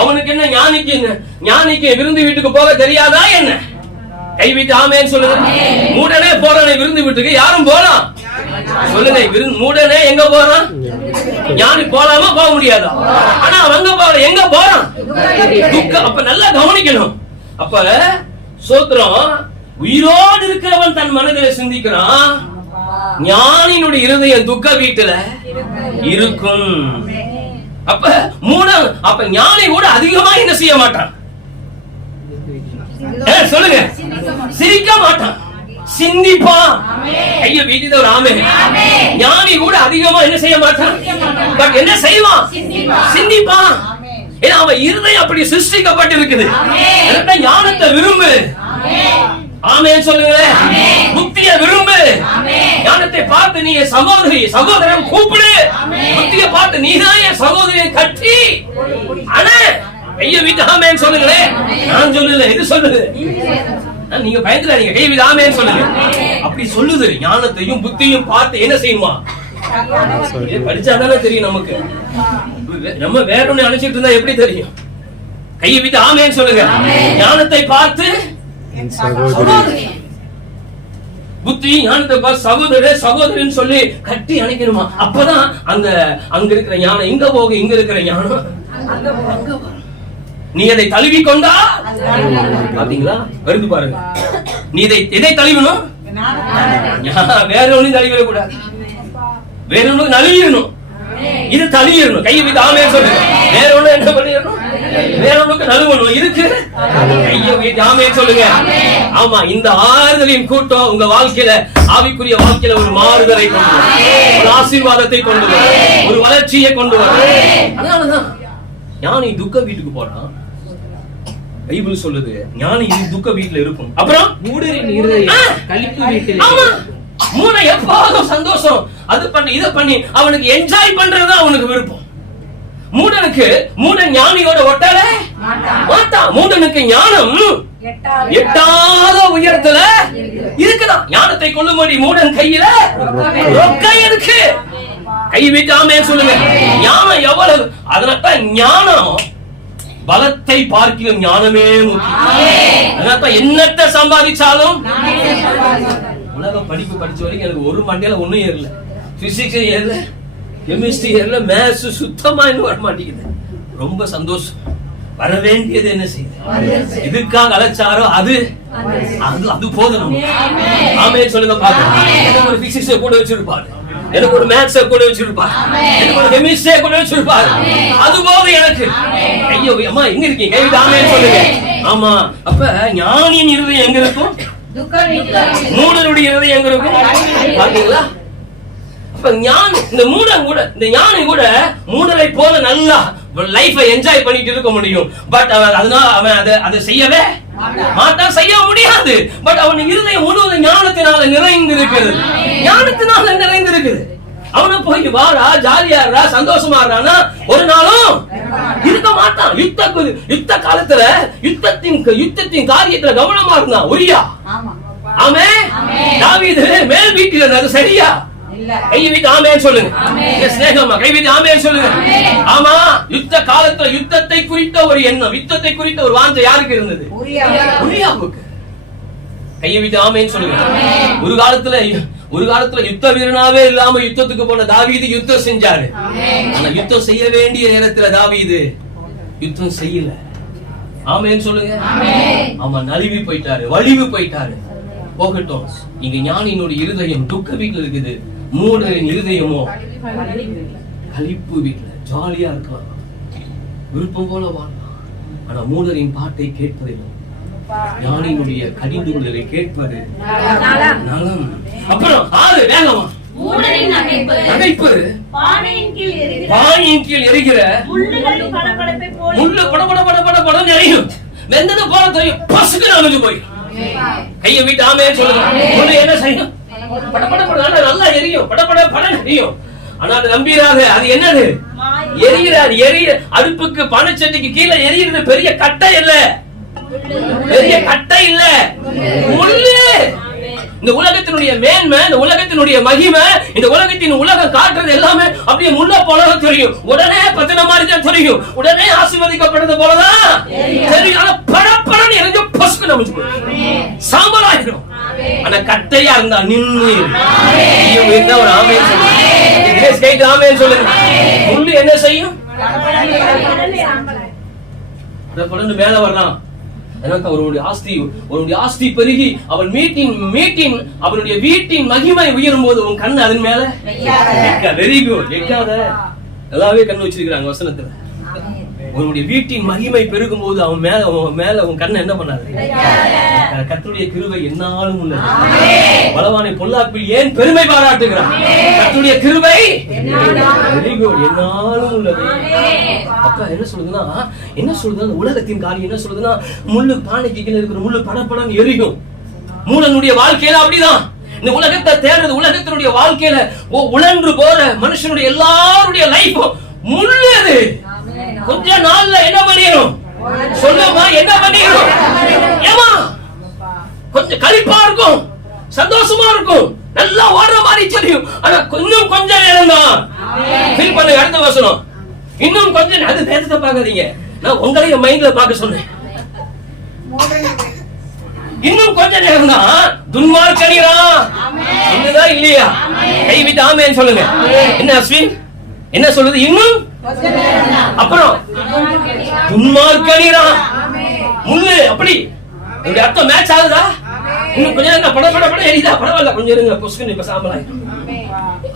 அவனுக்கு என்ன? ஞானிக்கு விருந்து வீட்டுக்கு போக தெரியாதா என்ன? கை வீட்டு ஆமென் சொல்லுங்க. மூடனே போறானே விருந்து வீட்டுக்கு, யாரும் போலாம் சொல்லுங்க. மூடனே எங்க போறான்? ஞானி போலாமா? போக முடியாதா? ஆனா அவங்க போற எங்க போறான்? துக்க. அப்ப நல்லா கவனிக்கணும். அப்ப சோத்திரம், உயிரோடு இருக்கிறவன் தன் மனதில் சிந்திக்கிறான். ஞானியினுடைய இருதயம் துக்க வீட்டுல இருக்கும். அப்ப ஞானி கூட அதிகமா என்ன செய்ய மாட்டான்? சொல்லுங்க. சிரிக்க மாட்டான், சிந்திப்பான். ஐயோ வீட்டுல ஒரு ஆமென். ஞானி கூட அதிகமா என்ன செய்ய மாட்டான்? பட் என்ன செய்வான்? சிந்திப்பான். ஏன்னா அவன் இருதயம் அப்படி சிருஷ்டிக்கப்பட்டு இருக்குது. ஞானத்தை விரும்பு. ஆமென் சொல்லுங்களேன். புத்திய விரும்பு. ஞானத்தை பார்த்து நீ சகோதரன் கூப்பிடு. புத்திய பார்த்து நீதான் என் சகோதரியை கட்டி அண்ணே ஐயா வீட்டு ஆமென் சொல்லுங்களேன். நான் சொல்லல, இது சொல்லுது. நீங்க பயந்துடாதீங்க, கை வீட்டு ஆமென் சொல்லுங்க. அப்படி சொல்லுது. ஞானத்தையும் புத்தியும் பார்த்து என்ன செய்யுமா? படிச்சாதானே தெரியும் நமக்கு. நம்ம வேற ஒண்ணு நினைச்சிட்டு இருந்தா எப்படி தெரியும்? கையை விட்டு ஆமென் சொல்லுங்க. ஞானத்தை பார்த்து புத்தி, ஞானத்தை பார்த்து சகோதரன் சொல்லி கட்டி அணைக்கணுமா? அப்பதான் அங்க இருக்கிற ஞானம் இங்க போக, இங்க இருக்கிற ஞானம் நீ அதை தழுவி கொண்டா. பாத்தீங்களா? வருது பாருங்க. நீ எதை தழுவணும்? வேற ஒண்ணு தழுவிட கூடாது, வேற ஒண்ணு நழுவிடணும். இது தழுவிடணும். கையை விட்டு ஆமென் சொல்லுங்க. வேற ஒண்ணு என்ன பண்ணிடணும்? வேற ஒண்ணுக்கு நழுவணும். இருக்கு கையை விட்டு ஆமென் சொல்லுங்க. ஆமா, இந்த ஆறுதலின் கூட்டம் உங்க வாழ்க்கையில, ஆவிக்குரிய வாழ்க்கையில ஒரு மாறுதலை கொண்டு வரும், ஒரு ஆசீர்வாதத்தை கொண்டு வரும், ஒரு வளர்ச்சியை கொண்டு வரும். அதனாலதான் ஞானி துக்க வீட்டுக்கு போறான். பைபிள் சொல்லுது ஞானி துக்க வீட்டுல இருக்கும். அப்புறம் மூடரின் இருதயம் களிப்பு வீட்டில். ஆமா, மூளை எப்போதும் சந்தோஷம், அது பண்ணி இதை பண்ணி அவனுக்கு என்ஜாய் பண்றதுதான் அவனுக்கு விருப்பம். மூடன் ஞானியோட ஒட்டல மாட்டான். மூடனுக்கு ஞானம் எட்டாத உயரத்துல இருக்குதான். ஞானத்தை கொள்ளும்படி மூடன் கையில ரொக்கம் இருக்கு. கை விட்டாமே சொல்லுங்க. ஞானம் எவ்வளவு, அதனால்தான் ஞானம் பலத்தை பார்க்கிலும் ஞானமே முக்கியம். அதனால்தான் என்னத்தை சம்பாதிச்சாலும், உலகம் படிப்பு படிச்ச வரைக்கும் எனக்கு ஒரு மண்டையில ஒண்ணும் ஏறல. பிசிக்ஸ் ஏறல, கெமிஸ்ட்ரி ஏறல, மேத்ஸ் சுத்தமா இன்னும் வர மாட்டேங்குது. ரொம்ப சந்தோஷம். வர வேண்டியது என்ன செய்யுது, இதுக்காக அழைச்சாரோ அது அது போதும். ஆமே சொல்லுங்க பாக்கலாம். எனக்கு ஒரு பிசிக்ஸ் கூட வச்சிருப்பாரு, எனக்கு ஒரு மேத்ஸ் கூட வச்சிருப்பாரு, எனக்கு ஒரு கெமிஸ்ட்ரி கூட வச்சிருப்பாரு, அது போதும் எனக்கு. ஐயோ அம்மா எங்க இருக்கீங்க, கை விட்டு ஆமே சொல்லுங்க. ஆமா, அப்ப ஞானியின் இருதயம் எங்க இருக்கும், மூடனுடைய இருதயம் எங்க இருக்கும் பாத்தீங்களா? அப்ப ஞானம், இந்த மூடன் கூட, இந்த ஞானி கூட மூடனை போல நல்லா லைஃபை என்ஜாய் பண்ணிட்டு இருக்க முடியும். பட் அதனால அவன் அதை செய்யவே மாட்டான், செய்ய முடியாது. பட் அவன் இருதயம் முழுவதும் ஞானத்தினால நிறைந்து இருக்கிறது, ஞானத்தினால நிறைந்து இருக்குது. அவனை போய் வாடா ஜாலியா இருடா சந்தோஷமா இருடானா ஒரு நாளும் இருக்க மாட்டான். யுத்த காலத்துல யுத்தத்தின் காரியத்துல கவனமா இருந்தான் உரியா. ஆமே, தாவீது மேல் வீட்டில் இருந்தாரு, சரியா? கை வீட்டு ஆமே சொல்லுங்க. ஸ்நேகமா கை வீட்டு ஆமே சொல்லுங்க. ஆமா, யுத்த காலத்துல யுத்தத்தை குறித்த ஒரு எண்ணம், யுத்தத்தை குறித்த ஒரு வாஞ்சை யாருக்கு இருந்தது? உரியாவுக்கு. கையை விட்டு ஆமேன்னு சொல்லுங்க. ஒரு காலத்துல யுத்த வீரனாவே இல்லாம யுத்தத்துக்கு போன தாவீது யுத்தம் செஞ்சாரு. ஆனா யுத்தம் செய்ய வேண்டிய நேரத்துல தாவீது யுத்தம் செய்யல. ஆமேன்னு சொல்லுங்க. ஆமா, நலிவி போயிட்டாரு, வலிவு போயிட்டாரு. போகட்டும். இங்க ஞானியினுடைய இருதயம் துக்க வீட்டுல இருக்குது, மூடரின் இருதயமோ களிப்பு வீட்டுல ஜாலியா இருக்கலாம், விருப்பம் போல வாழலாம். ஆனா மூடரின் பாட்டை கேட்பதில்லை, ஞானியினுடைய கடிந்து கொள்வதை கேட்பது நலம். அப்புறம் 6 வேகமா நகைப்பு, பானையின் கீழ் எரிகிற முள்ளு பட எரியும். வெந்தது போல தெரியும், பசுக்கு நனைஞ்சு போய். கையை விட்டு ஆமே சொல்லுங்க. என்ன செய்யும்? நல்லா எரியும், பட எரியும். ஆனா அது நம்பிராக, அது என்னது? எரியிற அடுப்புக்கு பனைச்சட்டிக்கு கீழே எரியிறது பெரிய கட்டை இல்ல, பெரிய கட்டை இல்ல, முள்ளு. இந்த உலகத்தினுடைய மேன்மை, இந்த உலகத்தினுடைய மகிமை, இந்த உலகத்தின் உலகம் காட்டுறது எல்லாமே அப்படியே முள்ள போல தெரியும். உடனே பத்தின மாதிரி தான் தெரியும், உடனே ஆசீர்வதிக்கப்படுறது போலதான் தெரியும். ஆனா படப்படன்னு எரிஞ்சு பசுக்கு நமக்கு சாம்பல் ஆகிடும். ஆனா கட்டையா இருந்தா நின்று ஒரு ஆமே சொல்லுங்க. முள்ளு என்ன செய்யும்? மேல வரலாம். அவருடைய ஆஸ்தி பெருகி அவன் அவனுடைய வீட்டின் மகிமை உயரும் போது உன் கண் அதன் மேல வெரி குட் வைக்காத. எல்லாவே கண்ணு வச்சிருக்காங்க வசனத்துல. உன்னுடைய வீட்டின் மகிமை பெருகும் போது அவன் மேல உன் கண்ணை என்ன பண்ணாது? கர்த்தருடைய கிருபை என்னாலும் உள்ளது. பலவானை பொல்லாப்பில் ஏன் பெருமை பாராட்டுகிறான்? கர்த்தருடைய கிருபை என்னாலும் உள்ளது. அப்ப என்ன சொல்லுதுன்னா உலகத்தின் காரியம் என்ன சொல்லுதுன்னா, முள்ளு பானைக்கு கீழே இருக்கிற முள்ளு படப்படம் எரியும். மூலனுடைய வாழ்க்கையில அப்படிதான். இந்த உலகத்தை தேடுறது, உலகத்தினுடைய வாழ்க்கையில உழன்று போற மனுஷனுடைய எல்லாருடைய லைஃப் முள்ளு. அது கொஞ்ச நாள்ல என்ன பண்ணிடும் சொல்லுமா? என்ன பண்ணிடும்? ஏமா கொஞ்சம் களிப்பா இருக்கும், சந்தோஷமா இருக்கும், நல்லா ஓடுற மாதிரி தெரியும். ஆனா இன்னும் கொஞ்சம் நேரம் தான் ஃபீல் பண்ண. அடுத்த வசனம், இன்னும் கொஞ்சம். அது நேரத்தை பார்க்காதீங்க, நான் உங்களையும் மைண்ட்ல பார்க்க சொன்னேன். இன்னும் கொஞ்ச நேரம் தான் துன்மார்க்கனிரான். சொல்லுதா இல்லையா? கை விட்டு ஆமேன்னு சொல்லுங்க. என்ன அஸ்வின் என்ன சொல்லுது? இன்னும் அப்புறம் துன்மார்க்கனிரான் முள்ளு. அப்படி அர்த்தம் மேட்ச் ஆகுதா? இன்னும் கொஞ்ச நேரம் பட எரியுதா? பரவாயில்ல, கொஞ்சம் இருங்க, பொசுக்கு இப்ப சாம்பலாய்.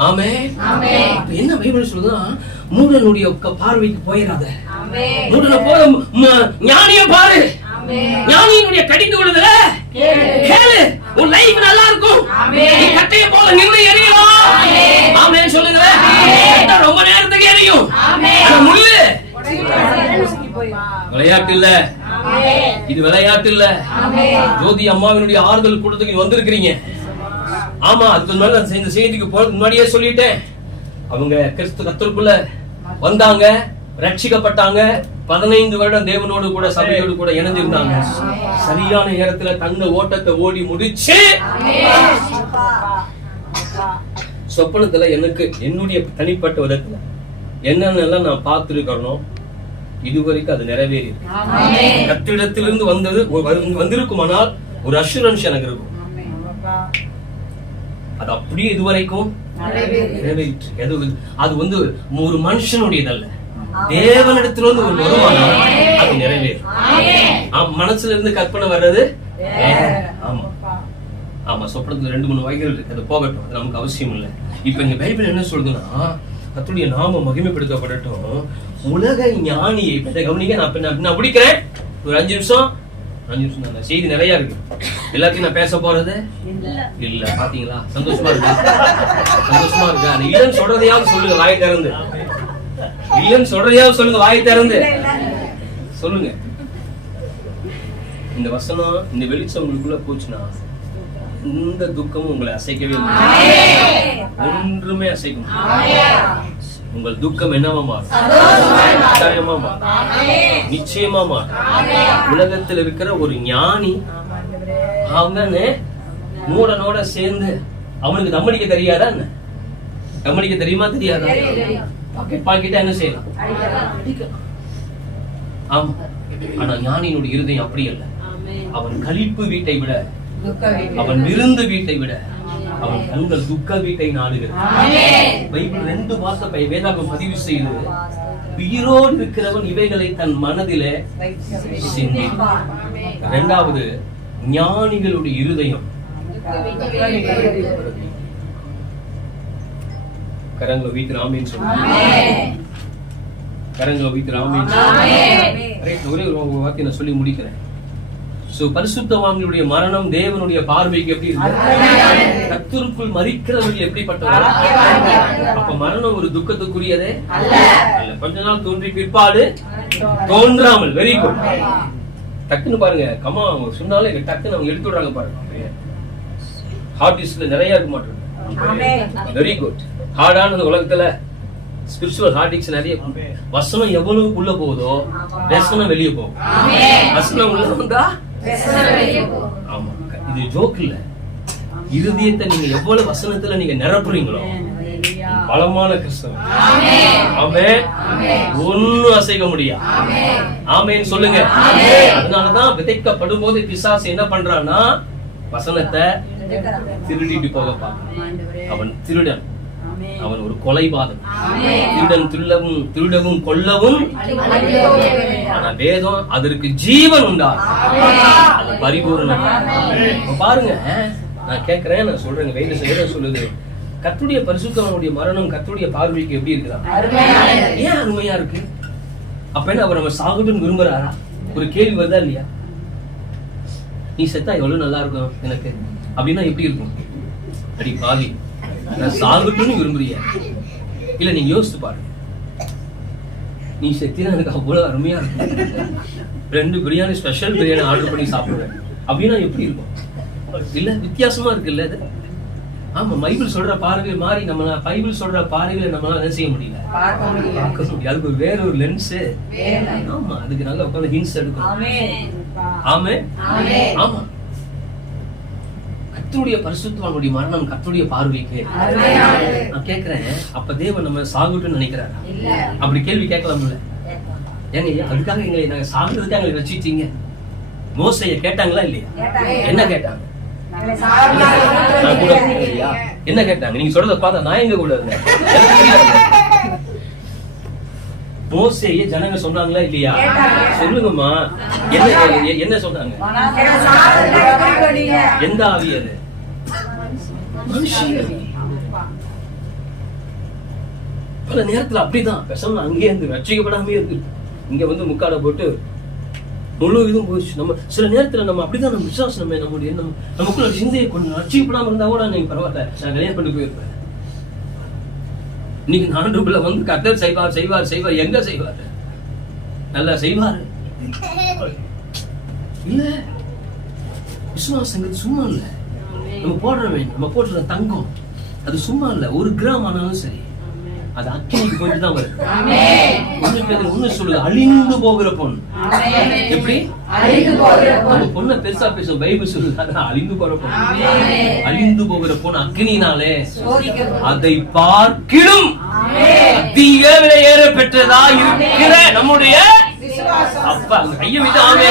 ஆமே. என்ன பைபிள் சொல்லுதுன்னா, மூடனுடைய பார்வைக்கு போயிடாத. மூடனை போல ஞானிய பாரு. ஞானியினுடைய கடிந்து கொள்ளுதல கேளு, உன் லைஃப் நல்லா இருக்கும். நீ கட்டைய போல நின்று எரியலாம். ஆமென் சொல்லுங்க. ரொம்ப நேரத்துக்கு எரியும். முள்ளு விளையாட்டு இல்ல, இது விளையாட்டு இல்ல. ஜோதி அம்மாவினுடைய ஆறுதல் கூட்டத்துக்கு வந்திருக்கிறீங்க. ஆமா, அதுக்கு மேல இந்த செய்திக்கு போறதுக்கு முன்னாடியே சொல்லிட்டேன். அவங்க கர்த்தருக்குள்ள வந்தாங்க, ரட்சிக்கப்பட்டாங்க, 15 வருடம் தேவனோடு கூட சபையோடு கூட இணைஞ்சிருந்தாங்க. சரியான நேரத்துல தங்க ஓட்டத்தை ஓடி முடிச்சு சொப்பனத்துல எனக்கு என்னுடைய தனிப்பட்ட விதத்துல என்னென்னலாம் நான் பார்த்திருக்கணும், இதுவரைக்கும் அது நிறைவேறி கத்திடத்திலிருந்து வந்தது வந்திருக்குமானால் ஒரு அஷூரன்ஸ் எனக்கு இருக்கும். அது அப்படியே இதுவரைக்கும் நிறைவேறிட்டு. அது வந்து ஒரு மனுஷனுடையதல்ல, தேவனிடத்திலிருந்து ஒரு வருமானம் அது நிறைவேறும். மனசுல இருந்து கற்பனை வர்றது. ஆமா ஆமா, சொப்பனத்துல 2-3 வகைகள் இருக்கு, அது போகட்டும், அது நமக்கு அவசியம் இல்லை. இப்ப இங்க பைபிள் என்ன சொல்றதுன்னா, கர்த்தருடைய நாம மகிமைப்படுத்தப்படட்டும். உலக ஞானியை கவனிக்க. நான் பிடிக்கிறேன் ஒரு 5 நிமிஷம் தான். செய்தி நிறைய இருக்கு, எல்லாத்தையும் நான் பேச போறது இல்ல. பாத்தீங்களா, சந்தோஷமா இருக்கு, சந்தோஷமா இருக்கு. அது இல்லன்னு சொல்றதையாவது சொல்லுங்க வாய் திறந்து, இல்லன்னு சொல்றதையாவது சொல்லுங்க வாய் திறந்து சொல்லுங்க. இந்த வசனம், இந்த வெளிச்சம் உங்களுக்குள்ள போச்சுன்னா இந்த துக்கமும் உங்களை அசைக்கவே ஒன்றுமே அசைக்க முடியாது. உங்கள் துக்கம் என்னவா மாறும்? நிச்சயமா மாறும், நிச்சயமா மாறும். உலகத்தில் இருக்கிற ஒரு ஞானி அவனே மூடனோட சேர்ந்து அவனுக்கு தம்மடிக்க தெரியாதா? என்ன தம்மடிக்க தெரியுமா? தெரியாதா? பாக்கிட்ட என்ன செய்யலாம்? ஆமா. ஆனா ஞானியினுடைய இருதயம் அப்படி அல்ல. அவன் களிப்பு வீட்டை விட, அவன் விருந்து வீட்டை விட, அவன் கண்கள் துக்க வீட்டை நாடுகிறது. பைபிள் 2 வார்த்தை வேதாகம் பதிவு செய்து, உயிரோடு இருக்கிறவன் இவைகளை தன் மனதிலே சிந்தி. 2வது, ஞானிகளுடைய இருதயம். கரங்களை வீட்டு ராமேன்னு சொல்லுங்க, கரங்களை வீட்டு ராமேன்னு சொல்லுங்க. ஒரே ஒரு வார்த்தை நான் சொல்லி முடிக்கிறேன். பரிசுத்தவான்களுடைய மரணம் தேவனுடைய பார்வைக்கு எப்படி இருக்கு? கர்த்தருக்குள் மரிக்கிறவர்கள் எப்படிப்பட்டவர்? அப்ப மரணம் ஒரு துக்கத்துக்குரியதே அல்ல. கொஞ்ச நாள் தோன்றி பிற்பாடு தோன்றாமல். Very good. டக்குன்னு பாருங்க, கமா சொன்னாலே டக்குன்னு அவங்க எடுத்து விடுறாங்க பாருங்க. ஹார்ட் டிஸ்க்ல நிறைய இருக்க மாட்டேன். Very good. ஹார்டான உலகத்துல ஸ்பிரிச்சுவல் ஹார்ட் டிஸ்க் நிறைய. வசனம் எவ்வளவு உள்ள போகுதோ வசனம் வெளியே போகும். வசனம் உள்ள வந்தா ஆமா, இது ஜோக் இல்ல. இருதயத்தை நீங்க எவ்வளவு வசனத்துல நீங்க நிரப்புறீங்களோ பலமான கிறிஸ்தவன். ஆமென். ஒண்ணும் அசைக்க முடியாது. ஆமென் சொல்லுங்க. அதனாலதான் விதைக்கப்படும் போது பிசாசு என்ன பண்றான்னா வசனத்தை திருடிட்டு போகப்பா. அவன் திருடன், அவன் ஒரு கொலைபாதன். திருடன் திருடவும் கொல்லவும், ஆனா வேதம் அதற்கு ஜீவன் உண்டா, அது பரிபூர்ணம். பாருங்க, நான் கேட்கிறேன், நான் சொல்றேன், வேத சொல்லுது, கர்த்தருடைய பரிசுத்தவனுடைய மரணம் கர்த்தருடைய பார்வைக்கு எப்படி இருக்குதா? ஏன் அருமையா இருக்கு? அப்ப என்ன அவர் நம்ம சாகட்டும்னு விரும்புறாரா? ஒரு கேள்வி வருதா இல்லையா? நீ செத்தா எவ்வளவு நல்லா இருக்கும் எனக்கு அப்படின்னா எப்படி இருக்கும்? அடி பாதி, நான் சாகட்டும்னு விரும்புறியா? இல்ல நீங்க யோசித்து பாருங்க, நீ செத்தினா எனக்கு அவ்வளவு அருமையா இருக்கும், 2 பிரியாணி ஸ்பெஷல் பிரியாணி ஆர்டர் பண்ணி சாப்பிடுவேன் அப்படின்னா எப்படி இருக்கும்? இல்ல வித்தியாசமா இருக்குல்ல இது? ஆமா, பைபிள் சொல்ற பார்வை மாறி நம்ம பைபிள் சொல்ற பார்வையில நம்மளால என்ன செய்ய முடியல, பார்க்க முடியாது. அதுக்கு வேற ஒரு லென்ஸ். ஆமா, அதுக்கு நாங்க உட்கார்ந்து ஹின்ஸ் எடுக்கணும். ஆமே ஆமா. கர்த்தருடைய பரிசுத்தவானுடைய மரணம் கர்த்தருடைய பார்வைக்கு. நான் கேக்குறேன், அப்ப தேவன் நம்ம சாகட்டும்னு நினைக்கிறாரா? அப்படி கேள்வி கேட்கலாம்ல? ஏங்க அதுக்காக எங்களை நாங்க சாகுறதுக்காக எங்களை வச்சுட்டீங்க. மோசைய கேட்டாங்களா இல்லையா? என்ன கேட்டாங்க? என்ன கேட்டாங்க? நீங்க சொல்றத பார்த்தா நான் எங்க கூட இருந்தேன். மோசேயை ஜனங்க சொன்னாங்களா இல்லையா? சொல்லுங்கம்மா, என்ன சொன்னாங்க? எந்த ஆவி அது? பல நேரத்துல அப்படிதான் பேசாம அங்கே இருந்து ரட்சிக்கப்படாமே இருக்கு, இங்க வந்து முக்காட போட்டு முழு இதுவும் போயிடுச்சு. நம்ம சில நேரத்துல நம்ம அப்படிதான் நம்ம விசுவாசம் நம்முடைய நமக்குள்ள சிந்தையை கொஞ்சம் ரட்சிக்கப்படாம இருந்தா கூட நீங்க பரவாயில்ல, நான் கல்யாணம் பண்ணி போயிருப்பேன். இன்னைக்கு நாடுக்குள்ள வந்து கர்த்தர் செய்வார் செய்வார் செய்வார். எங்க செய்வார்? நல்லா செய்வாரு இல்ல. விசுவாசங்கிறது சும்மா இல்ல. நம்ம போடுற தங்கம் அது சும்மா இல்ல, 1 கிராம் ஆனாலும் சரி அது அக்கினிக்கு போயிட்டு தான் வருது. ஒண்ணு சொல்லுது, அழிந்து போகிற பொண்ணு. எப்படி நம்ம பொண்ணை பெருசா பேசும், பைபிள் சொல்லுது அழிந்து போகிற பொண்ணு. அழிந்து போகிற பொண்ணு அக்கினினாலே அதை பார்க்கிலும் அதிக விலையேற பெற்றதா இருக்கிற நம்முடைய அப்பா. கையை விட்டு ஆமே.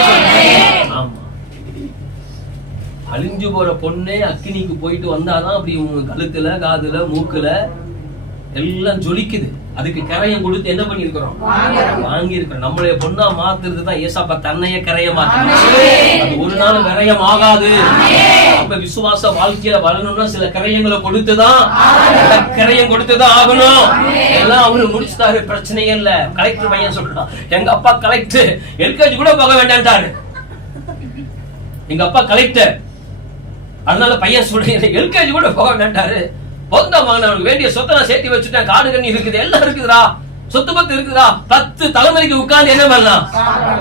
ஆமா, அழிஞ்சு போற பொண்ணே அக்கினிக்கு போயிட்டு வந்தாதான் அப்படி கழுத்துல, காதுல, மூக்குல எல்லாம் ஜொலிக்குது. அதுக்கு கரையம் கொடுத்து என்ன பண்ணிருக்கிறோம்? வாங்கி இருக்கிறோம். நம்மளுடைய பொண்ணா மாத்துறது தான் ஏசாப்பா தன்னையே கரைய மாத்து. அது ஒரு நாள் கரையம் ஆகாது. நம்ம விசுவாச வாழ்க்கையில வரணும்னா சில கரையங்களை கொடுத்துதான், கரையம் கொடுத்துதான் ஆகணும். எல்லாம் அவரு முடிச்சுட்டாரு, பிரச்சனையே இல்ல. கலெக்டர் பையன் சொல்றான், எங்க அப்பா கலெக்டர், எல்கேஜி கூட போக வேண்டான்ட்டாரு. எங்க அப்பா கலெக்டர், அதனால பையன் சொல்றேன் எல்கேஜி கூட போக வேண்டான்ட்டாரு. அவனுக்கு வேண்டிய சொத்தை நான் சேர்த்து வச்சுட்டேன், காடு கண்ணி இருக்குது, எல்லாம் இருக்குதுடா, சொத்து பத்து இருக்குதா, 10 தலைமுறைக்கு உட்கார்ந்து என்ன பண்ணலாம்?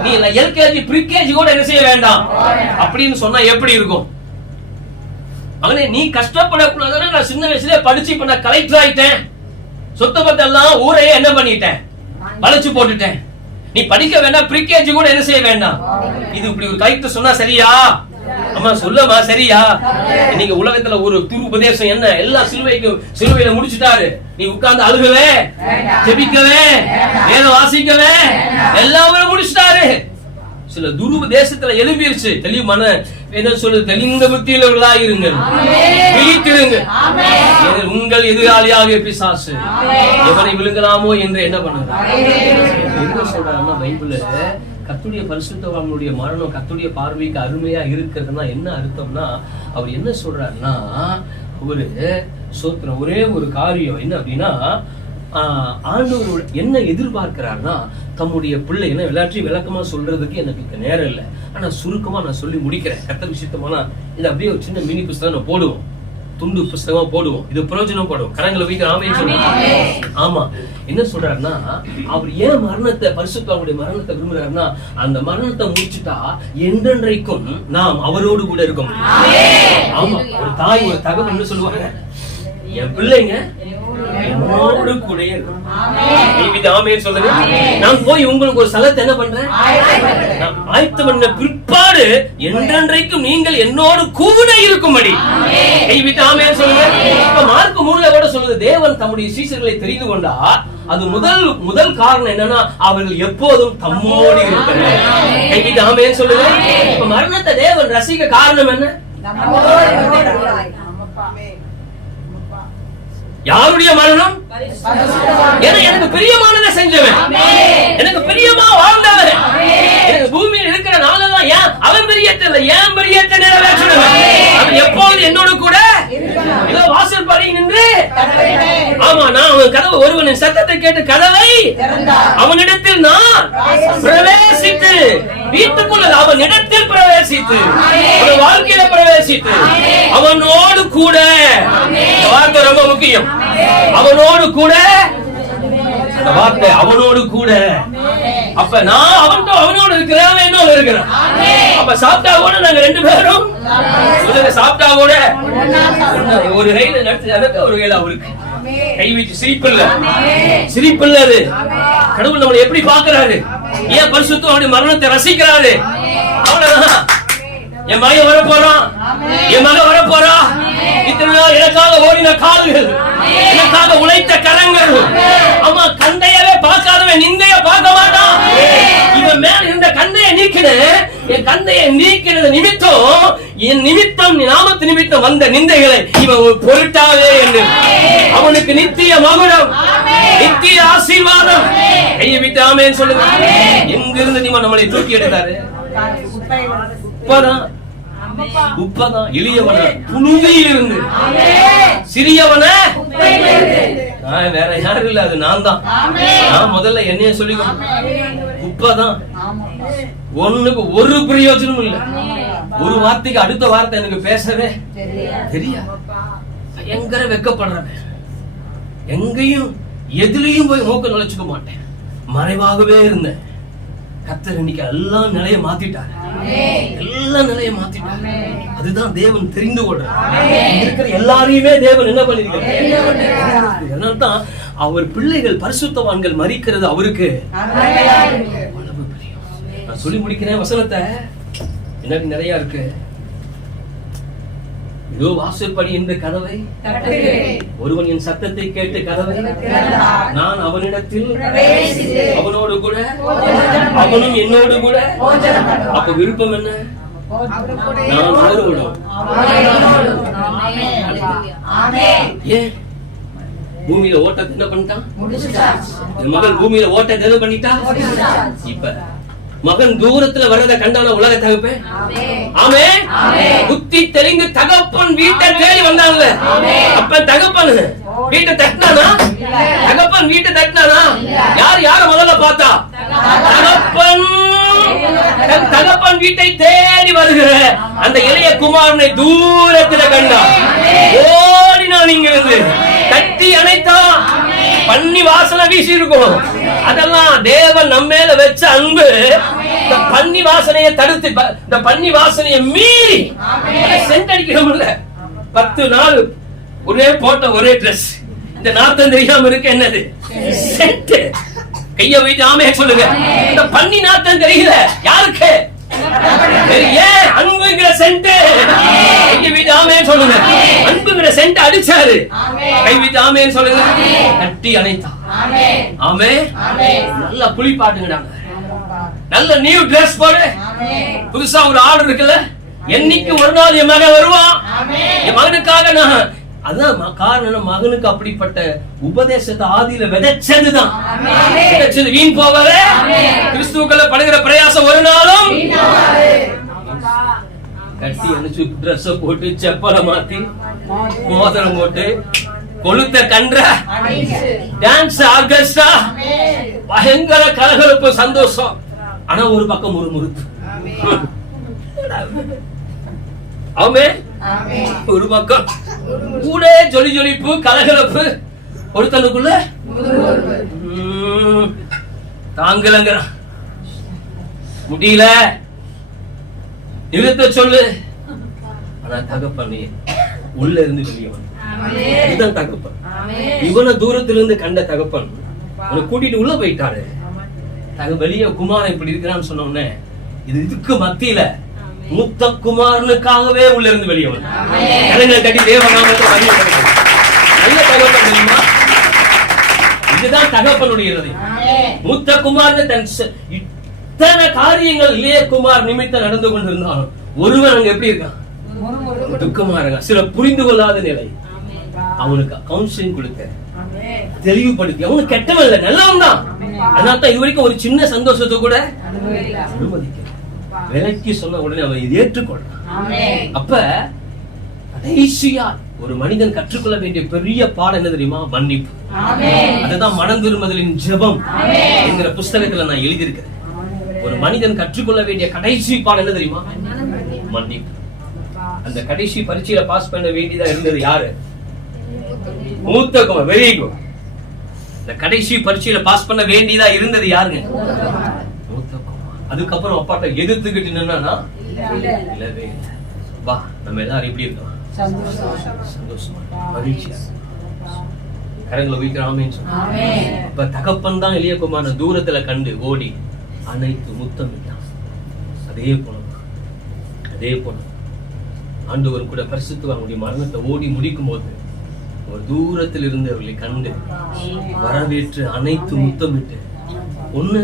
நீ எல்கேஜி ப்ரீகேஜி கூட என்ன செய்ய வேண்டாம் அப்படின்னு சொன்னா எப்படி இருக்கும்? அவனே நீ கஷ்டப்படக்கூடாதுன்னா நான் சின்ன வயசுல படிச்சு இப்ப நான் கலெக்டர் ஆயிட்டேன், சொத்து பத்து எல்லாம் ஊரையே என்ன பண்ணிட்டேன், வளைச்சு போட்டுட்டேன். நீ படிக்க வேண்டாம், ப்ரீகேஜி கூட என்ன செய்ய வேண்டாம். இது இப்படி ஒரு கலெக்டர் சொன்னா சரியா? அம்மா சொல்லமா சரியா? இன்னைக்கு உலகத்துல ஒரு துரு உபதேசம் என்ன, எல்லாம் சிலுவையில முடிச்சுட்டாரு. நீ உட்கார்ந்து அழுகவே, ஜெபிக்கவே, வேதம் வாசிக்கவே எல்லாமே முடிச்சுட்டாரு. சில துருபதேசத்துல எழுப்பிருச்சு. தெளிவான வேதம் சொல்லுது, தெளிந்த புத்தியுள்ளவர்களா இருங்கள், விழித்திருங்க, உங்கள் எதிராளியாக பிசாசு எவனை விழுங்கலாமோ என்று என்ன பண்ணுங்க. என்ன சொல்றாருன்னா பைபிள்ல கர்த்தருடைய பரிசுத்தவான்களுடைய மரணம் கர்த்தருடைய பார்வைக்கு அருமையா இருக்கிறதுனா என்ன அர்த்தம்னா, அவர் என்ன சொல்றாருன்னா, அவரு சோத்திரம் ஒரே ஒரு காரியம் என்ன அப்படின்னா, ஆண்டவர் என்ன எதிர்பார்க்கிறார்னா, தம்முடைய பிள்ளை என்ன எல்லாத்தையும் விளக்கமா சொல்றதுக்கு எனக்கு நேரம் இல்லை. ஆனா சுருக்கமா நான் சொல்லி முடிக்கிறேன். கர்த்தர் விஷயத்தமானா இது அப்படியே ஒரு சின்ன மினி புஸ்தகம் நான் போடுவோம், துண்டு புஸ்தகமா போடுவோம். இது பிரயோஜனம் படும். கரங்களை வைக்க ஆமென் சொல்லுங்க. ஆமா, என்ன சொல்றாருன்னா, அவர் ஏன் மரணத்தை, பரிசுத்தவான்களுடைய மரணத்தை விரும்புறாருன்னா, அந்த மரணத்தை முடிச்சுட்டா என்றென்றைக்கும் நாம் அவரோடு கூட இருக்க முடியும். ஆமா, ஒரு தாய் ஒரு தகவல் என்ன சொல்லுவாங்க, என் பிள்ளைங்க என்னோடு கூட இருக்கும். சொல்லுங்க, நான் போய் உங்களுக்கு ஒரு ஸ்தலத்தை என்ன பண்றேன், ஆயத்தம் பண்ண பிற்பாடு என்றென்றைக்கும் நீங்கள் என்னோடு கூட இருக்கும்படி கைவிட்டு ஆமென் சொல்லுங்க. இப்ப மார்க் 3ல கூட சொல்லுது, தேவன் தம்முடைய சீஷர்களை தெரிந்து கொண்டா அது முதல் காரணம் என்னன்னா, அவர்கள் எப்போதும் தம்மோடு இருக்கிறார். கைவிட்டு ஆமென் சொல்லுங்க. இப்ப மரணத்தை தேவன் ரசிக்க காரணம் என்ன? யாருடைய மரணம்? எனக்கு பிரியமானதை செஞ்சவன், எனக்கு பிரியமா வாழ்ந்தவன், எனக்கு பூமியில் இருக்கிற நாளெல்லாம் ஏன் அவன் பிரியத்தை ஏன் பிரியத்தை நிறைவேற்றினவன். அவன் எப்போது என்னோட கூட வாசல் படி நின்று, ஆமா, நான் அவன் கதவு, ஒருவனின் சத்தத்தை கேட்டு கதவை அவனிடத்தில் நான் பிரவேசித்து, வீட்டுக்குள்ள அவனிடத்தில் பிரவேசித்து, அவன் வாழ்க்கையில பிரவேசித்து, அவனோடு கூட, வார்த்தை ரொம்ப முக்கியம், அவனோடு கூட, வார்த்தை அவனோடு கூட. அப்ப நான் அவனோடு இருக்கிறேன், அவன் என்னோட இருக்கிறான். அப்ப சாப்பிட்டா கூட நாங்க 2 பேரும் சாப்பிட்டா கூட ஒரு கையில நடத்து, ஒரு கையில அவருக்கு கை வச்சு சிரிப்பில்ல. அது கடவுள் நம்மளை எப்படி பாக்குறாரு, ஏன் பரிசுத்தவானுடைய மரணத்தை ரசிக்கிறாரு. அவ்வளவுதான். என் மகன் வரப்போறான், என் மகன் வரப்போறா. இத்தனை நாள் எனக்காக ஓடின கால்கள், எனக்காக உழைத்த கரங்கள், ஆமா, கந்தையவே பார்க்காதவன் நிந்தைய பார்க்க மாட்டான். இவன் மேல இருந்த கந்தையை நீக்கினேன், என் கந்தையை நீக்கினது நிமித்தம், என் நிமித்தம், நாமத்து நிமித்தம் வந்த நிந்தைகளை இவன் பொருட்டாவே என்று அவனுக்கு நித்திய மகுடம், நித்திய ஆசீர்வாதம். கையை விட்டு ஆமென் சொல்லுங்க. எங்கிருந்து நம்மளை தூக்கி எடுத்தாரு? உப்பதான். எளியவன புழுதியில் இருந்து, சிறியவன வேற யாரும் இல்ல, அது நான் தான். நான் முதல்ல என்னைய சொல்லிக்கோ, உப்பதான். ஒண்ணுக்கு ஒரு பிரயோஜனம் இல்ல. ஒரு வார்த்தைக்கு அடுத்த வார்த்தை எனக்கு பேசவே தெரியா. பயங்கர வெக்கப்படுறேன். எங்கேயும் எதுலயும் போய் மூக்க நுழைச்சுக்க மாட்டேன், மறைவாகவே இருந்தேன். கர்த்தர் இன்னைக்கு எல்லாம் நிலைய மாத்திட்டாரு. எல்லா நிலையை மாத்திட்டாரு. அதுதான் தேவன் தெரிந்து கொள்றார். இருக்கிற எல்லாரையுமே தேவன் என்ன பண்ணிருக்காரு. அதனால்தான் அவர் பிள்ளைகள் பரிசுத்தவான்கள் மரிக்கிறது அவருக்கு அவ்வளவு பிரியம். நான் சொல்லி முடிக்கிறேன் வசனத்தை, எனக்கு நிறைய இருக்கு. இதோ வாசற்படி என்ற கதவை ஒருவன் என் சத்தத்தை கேட்டு கதவை நான் அவனிடத்தில் அவனோடு கூட அவனும் என்னோடு கூட. அப்ப விருப்பம் என்ன? நான் அவரோடும். ஏன் பூமியில ஓட்டத்தை என்ன பண்ணிட்டான்? மகன் பூமியில ஓட்டத்தை என்ன பண்ணிட்டா? இப்ப மகன் தூரத்துல வர்றத கண்டான உலக தகப்பே. ஆமென். புத்தி தெளிந்து தகப்பன் வீட்டை தேடி வந்தாங்க. அப்ப தகப்பன் வீட்டை தட்டினானா? தகப்பன் வீட்டை தட்டினானா? யார முதல்ல பார்த்தா? தகப்பன் வீட்டை தேடி வருகிற அந்த இளைய குமாரனை தூரத்துல கண்டா. ஓடினான், இங்க இருந்து தட்டி அணைத்தான். பன்னி வாசனை வீசி இருக்கும். அதெல்லாம் தேவன் நம்ம மேல வச்ச அன்பு. இந்த பன்னி வாசனையை தடுத்து, இந்த பன்னி வாசனையை மீறி சென்ட் அடிக்கணும்ல. 10 நாள் ஒரே போட்ட ஒரே டிரெஸ். இந்த நாத்தம் தெரியாம இருக்க என்னது? சென்ட். கைய வைத்து ஆமே சொல்லுங்க. இந்த பன்னி நாத்தம் தெரியல யாருக்கு? ஏன்? அன்புங்கிற சென்ட். கைய வைத்து ஆமே சொல்லுங்க. அன்புங்கிற சென்ட் அடிச்சாரு. கை வைத்து ஆமே சொல்லுங்க. கட்டி அணைத்தான். ஆமே. நல்லா குளிப்பாட்டுங்கடாங்க. நல்ல நியூ டிரெஸ் போடு. புதுசா ஒரு ஆர்டர் இருக்குல்ல. என்னைக்கு ஒரு நாள் என் மகன் வருவான். என் மகனுக்காக நான் அதான் காரணம். மகனுக்கு அப்படிப்பட்ட உபதேசத்தை ஆதியில விதைச்சதுதான். விதைச்சது வீண் போகவே. கிறிஸ்துவுக்குள்ள படுகிற பிரயாசம் ஒரு நாளும் கட்டி அனுச்சு டிரெஸ் போட்டு செப்பல மாத்தி மோதிரம் போட்டு கொளுத்த கன்ற டான்ஸ் ஆர்கெஸ்ட்ரா பயங்கர கலகலப்பு சந்தோஷம். ஆனா ஒரு பக்கம் முறுமுறுப்பு. ஆமென். ஒரு பக்கம் கூட ஜொலி ஜொலிப்பு கலகலப்பு. ஒருத்தனுக்குள்ள தாங்கலங்கிறான். முடியல, நிறுத்த சொல்லு. ஆனா தகப்பன் உள்ள இருந்து வெளியே வந்து இதுதான் தகப்பன். இவனை தூரத்திலிருந்து கண்ட தகப்பன் அவனை கூட்டிட்டு உள்ள போயிட்டாரு. வெளிய குமாரன் இப்படி இருக்கிறான்னு சொன்ன உடனே இதுக்கு மத்தியில மூத்த குமாரனுக்காகவே உள்ள இருந்து வெளியே வந்து கரங்களை கட்டி தேவநாமத்தை நல்ல தகப்பன் தெரியுமா? இதுதான் தகப்பனுடைய இருதயம். மூத்த குமாரன் தன் இத்தனை காரியங்கள் இளைய குமார் நிமித்தம் நடந்து கொண்டிருந்தாலும் ஒருவன் அங்க எப்படி இருக்கான்? துக்கமா இருக்கான். சில புரிந்து கொள்ளாத நிலை. அவனுக்கு கவுன்சிலிங் கொடுக்க, தெளிவுபடுத்தி, அவனுக்கு கெட்டவன் இல்ல, நல்லவன் தான். அதனால இது வரைக்கும் ஒரு சின்ன சந்தோஷத்தை கூட அனுமதிக்க விலைக்கு சொன்ன உடனே அவன் இதை ஏற்றுக்கொள்றான். அப்ப கடைசியா ஒரு மனிதன் கற்றுக்கொள்ள வேண்டிய பெரிய பாடம் என்ன தெரியுமா? மன்னிப்பு. அதுதான் மனம் திரும்புதலின் ஜெபம் என்கிற புஸ்தகத்துல நான் எழுதியிருக்கிறேன். ஒரு மனிதன் கற்றுக்கொள்ள வேண்டிய கடைசி பாடம் என்ன தெரியுமா? மன்னிப்பு. அந்த கடைசி பரீட்சையில பாஸ் பண்ண வேண்டியதா இருந்தது யாரு? மூத்த குமார். Very good. இந்த கடைசி பரீட்சையில பாஸ் பண்ண வேண்டியதா இருந்தது யாருங்க? மூத்த குமார். அதுக்கப்புறம் அப்பாட்ட எதிர்த்துக்கிட்டு நின்னா இல்லவே இல்லை. வா, நம்ம எல்லாரும் எப்படி இருக்கலாம்? சந்தோஷமா, மகிழ்ச்சியா, கரங்களை வைக்கிறாமே. அப்ப தகப்பன் தான் எளிய குமாரன் தூரத்துல கண்டு ஓடி அனைத்து முத்தமிட்டான். அதே போல ஆண்டவர் கூட பரிசுத்தவானுடைய மரணத்தை ஓடி முடிக்கும் போது ஒரு தூரத்தில் இருந்து அவர்களை கண்டு வரவேற்று அனைத்து முத்தமிட்டு, ஒண்ணு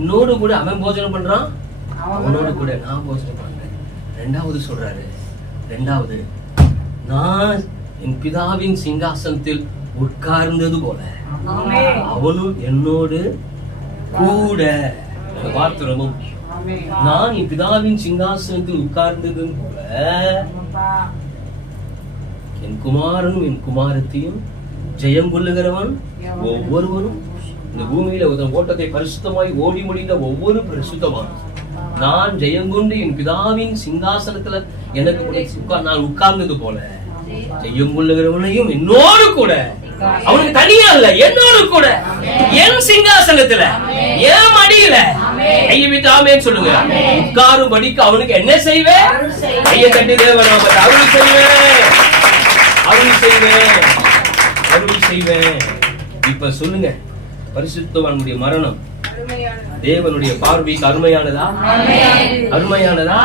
இன்னோடு கூட அவன் போஜனம் பண்றான், அவனோடு கூட நான் போஜனம் பண்றேன். ரெண்டாவது சொல்றாரு, நான் என் பிதாவின் சிங்காசனத்தில் உட்கார்ந்தது போல அவனும் என்னோடு கூட. வார்த்தை, நான் என் பிதாவின் சிங்காசனத்தில் உட்கார்ந்தது போல என் குமாரனும் என் குமாரத்தையும் ஜெயம் கொள்ளுகிறவன் ஒவ்வொருவரும் இந்த பூமியில ஓட்டத்தை பரிசுத்தமாய் ஓடி முடிந்த ஒவ்வொரு பரிசுத்தமான நான் ஜெயம் கொண்டு என் பிதாவின் சிங்காசனத்துல எனக்கு நான் உட்கார்ந்தது போல ஜெயம் கொள்ளுகிறவனையும் என்னோடு கூட அவனுக்கு தனியா இல்ல, என்னோடு கூட என் சிங்காசனத்துல என் மடியில கையை விட்டு ஆமென் சொல்லுங்க. உட்காரும் படிக்கு அவனுக்கு என்ன செய்வேன்? கையை தட்டி தேவனாமத்தை அருள் செய்வேன், அருள் செய்வேன், அருள் செய்வேன். இப்ப சொல்லுங்க, பரிசுத்தவானுடைய மரணம் தேவனுடைய பார்வைக்கு அருமையானதா? அருமையானதா?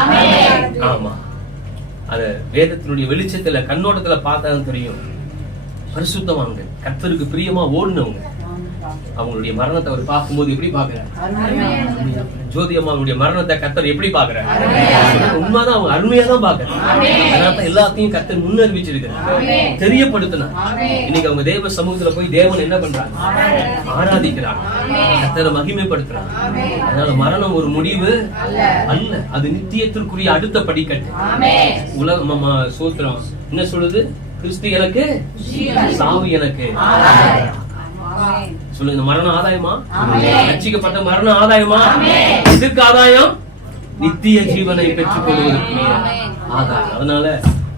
ஆமா. அத வேதத்தினுடைய வெளிச்சத்துல கண்ணோட்டத்துல பார்த்தா தெரியும். பரிசுத்தவான்கள், கர்த்தருக்கு பிரியமா ஓடுனவங்க, அவங்களுடைய மரணத்தை அவர் பார்க்கும்போது எப்படி பாக்குறாரு? ஜோதி அம்மாவுடைய மரணத்தை கர்த்தர் எப்படி பாக்குறாரு? உண்மைதான், அவங்க அருமையா தான் பாக்குறாரு. அதனால எல்லாத்தையும் கர்த்தர் முன்னறிவிச்சிருக்கிறார், தெரியப்படுத்தினார். இன்னைக்கு அவங்க தேவ சமூகத்துல போய் தேவன் என்ன பண்றாங்க? ஆராதிக்கிறாங்க, கர்த்தரை மகிமைப்படுத்துறாங்க. அதனால மரணம் ஒரு முடிவு அல்ல, அது நித்தியத்திற்குரிய அடுத்த படிக்கட்டு. உலகம் சூத்திரம் என்ன சொல்லுது? கிறிஸ்து எனக்கு, சாவு எனக்கு. சொல்லுங்க, மரணம் ஆதாயமா? ரட்சிக்கப்பட்ட மரணம் ஆதாயமா? எதற்கு ஆதாயம்? நித்திய ஜீவனை பெற்றுக் கொள்வதற்கு ஆதாயம். அதனால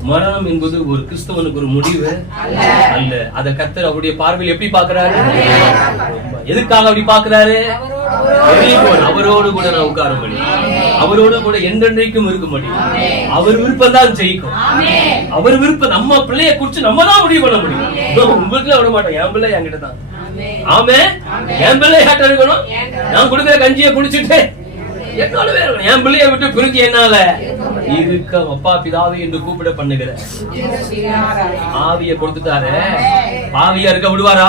மரணம் என்பது ஒரு கிறிஸ்தவனுக்கு ஒரு முடிவு அல்ல. அத கர்த்தர் அவருடைய பார்வையில் எப்படி பாக்குறாரு? எதுக்காக அப்படி பாக்குறாரு? அவரோடு கூட நான் உட்காரும்படி, அவரோடு கூட என்றென்றைக்கும் இருக்கும்படி. அவர் விருப்பம் தான் ஜெயிக்கும். அவர் விருப்பம், நம்ம பிள்ளைய குறிச்சு நம்ம தான் முடிவு பண்ண முடியும். உங்களுக்கு விட மாட்டோம், என் பிள்ளை என்கிட்ட தான். ஆமே, என் பிள்ளை யார்ட்ட இருக்கணும்? நான் கொடுக்கிற கஞ்சியை குடிச்சிட்டு என்னோட வேணும். என் பிள்ளைய விட்டு பிரிஞ்சு என்னால இருக்க அப்பா பிதாவை என்று கூப்பிட பண்ணுகிற ஆவிய கொடுத்துட்டாரு. ஆவியா இருக்க விடுவாரா?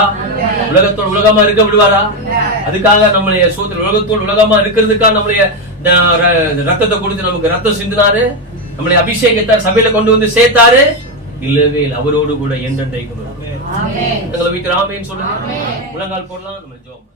உலகத்தோடு உலகமா இருக்க விடுவாரா? அதுக்காக நம்மளைய சோதனை உலகத்தோடு உலகமா இருக்கிறதுக்காக நம்மளைய ரத்தத்தை கொடுத்து நமக்கு ரத்தம் சிந்தினாரு, நம்மளை அபிஷேகத்தார் சபையில கொண்டு வந்து சேர்த்தாரு. இல்லவே இல்லை, அவரோடு கூட என்றென்றைக்கும். எங்களை வீட்டு ஆமென் சொல்லுங்க. முழங்கால் போடலாம், நம்ம ஜெபம்.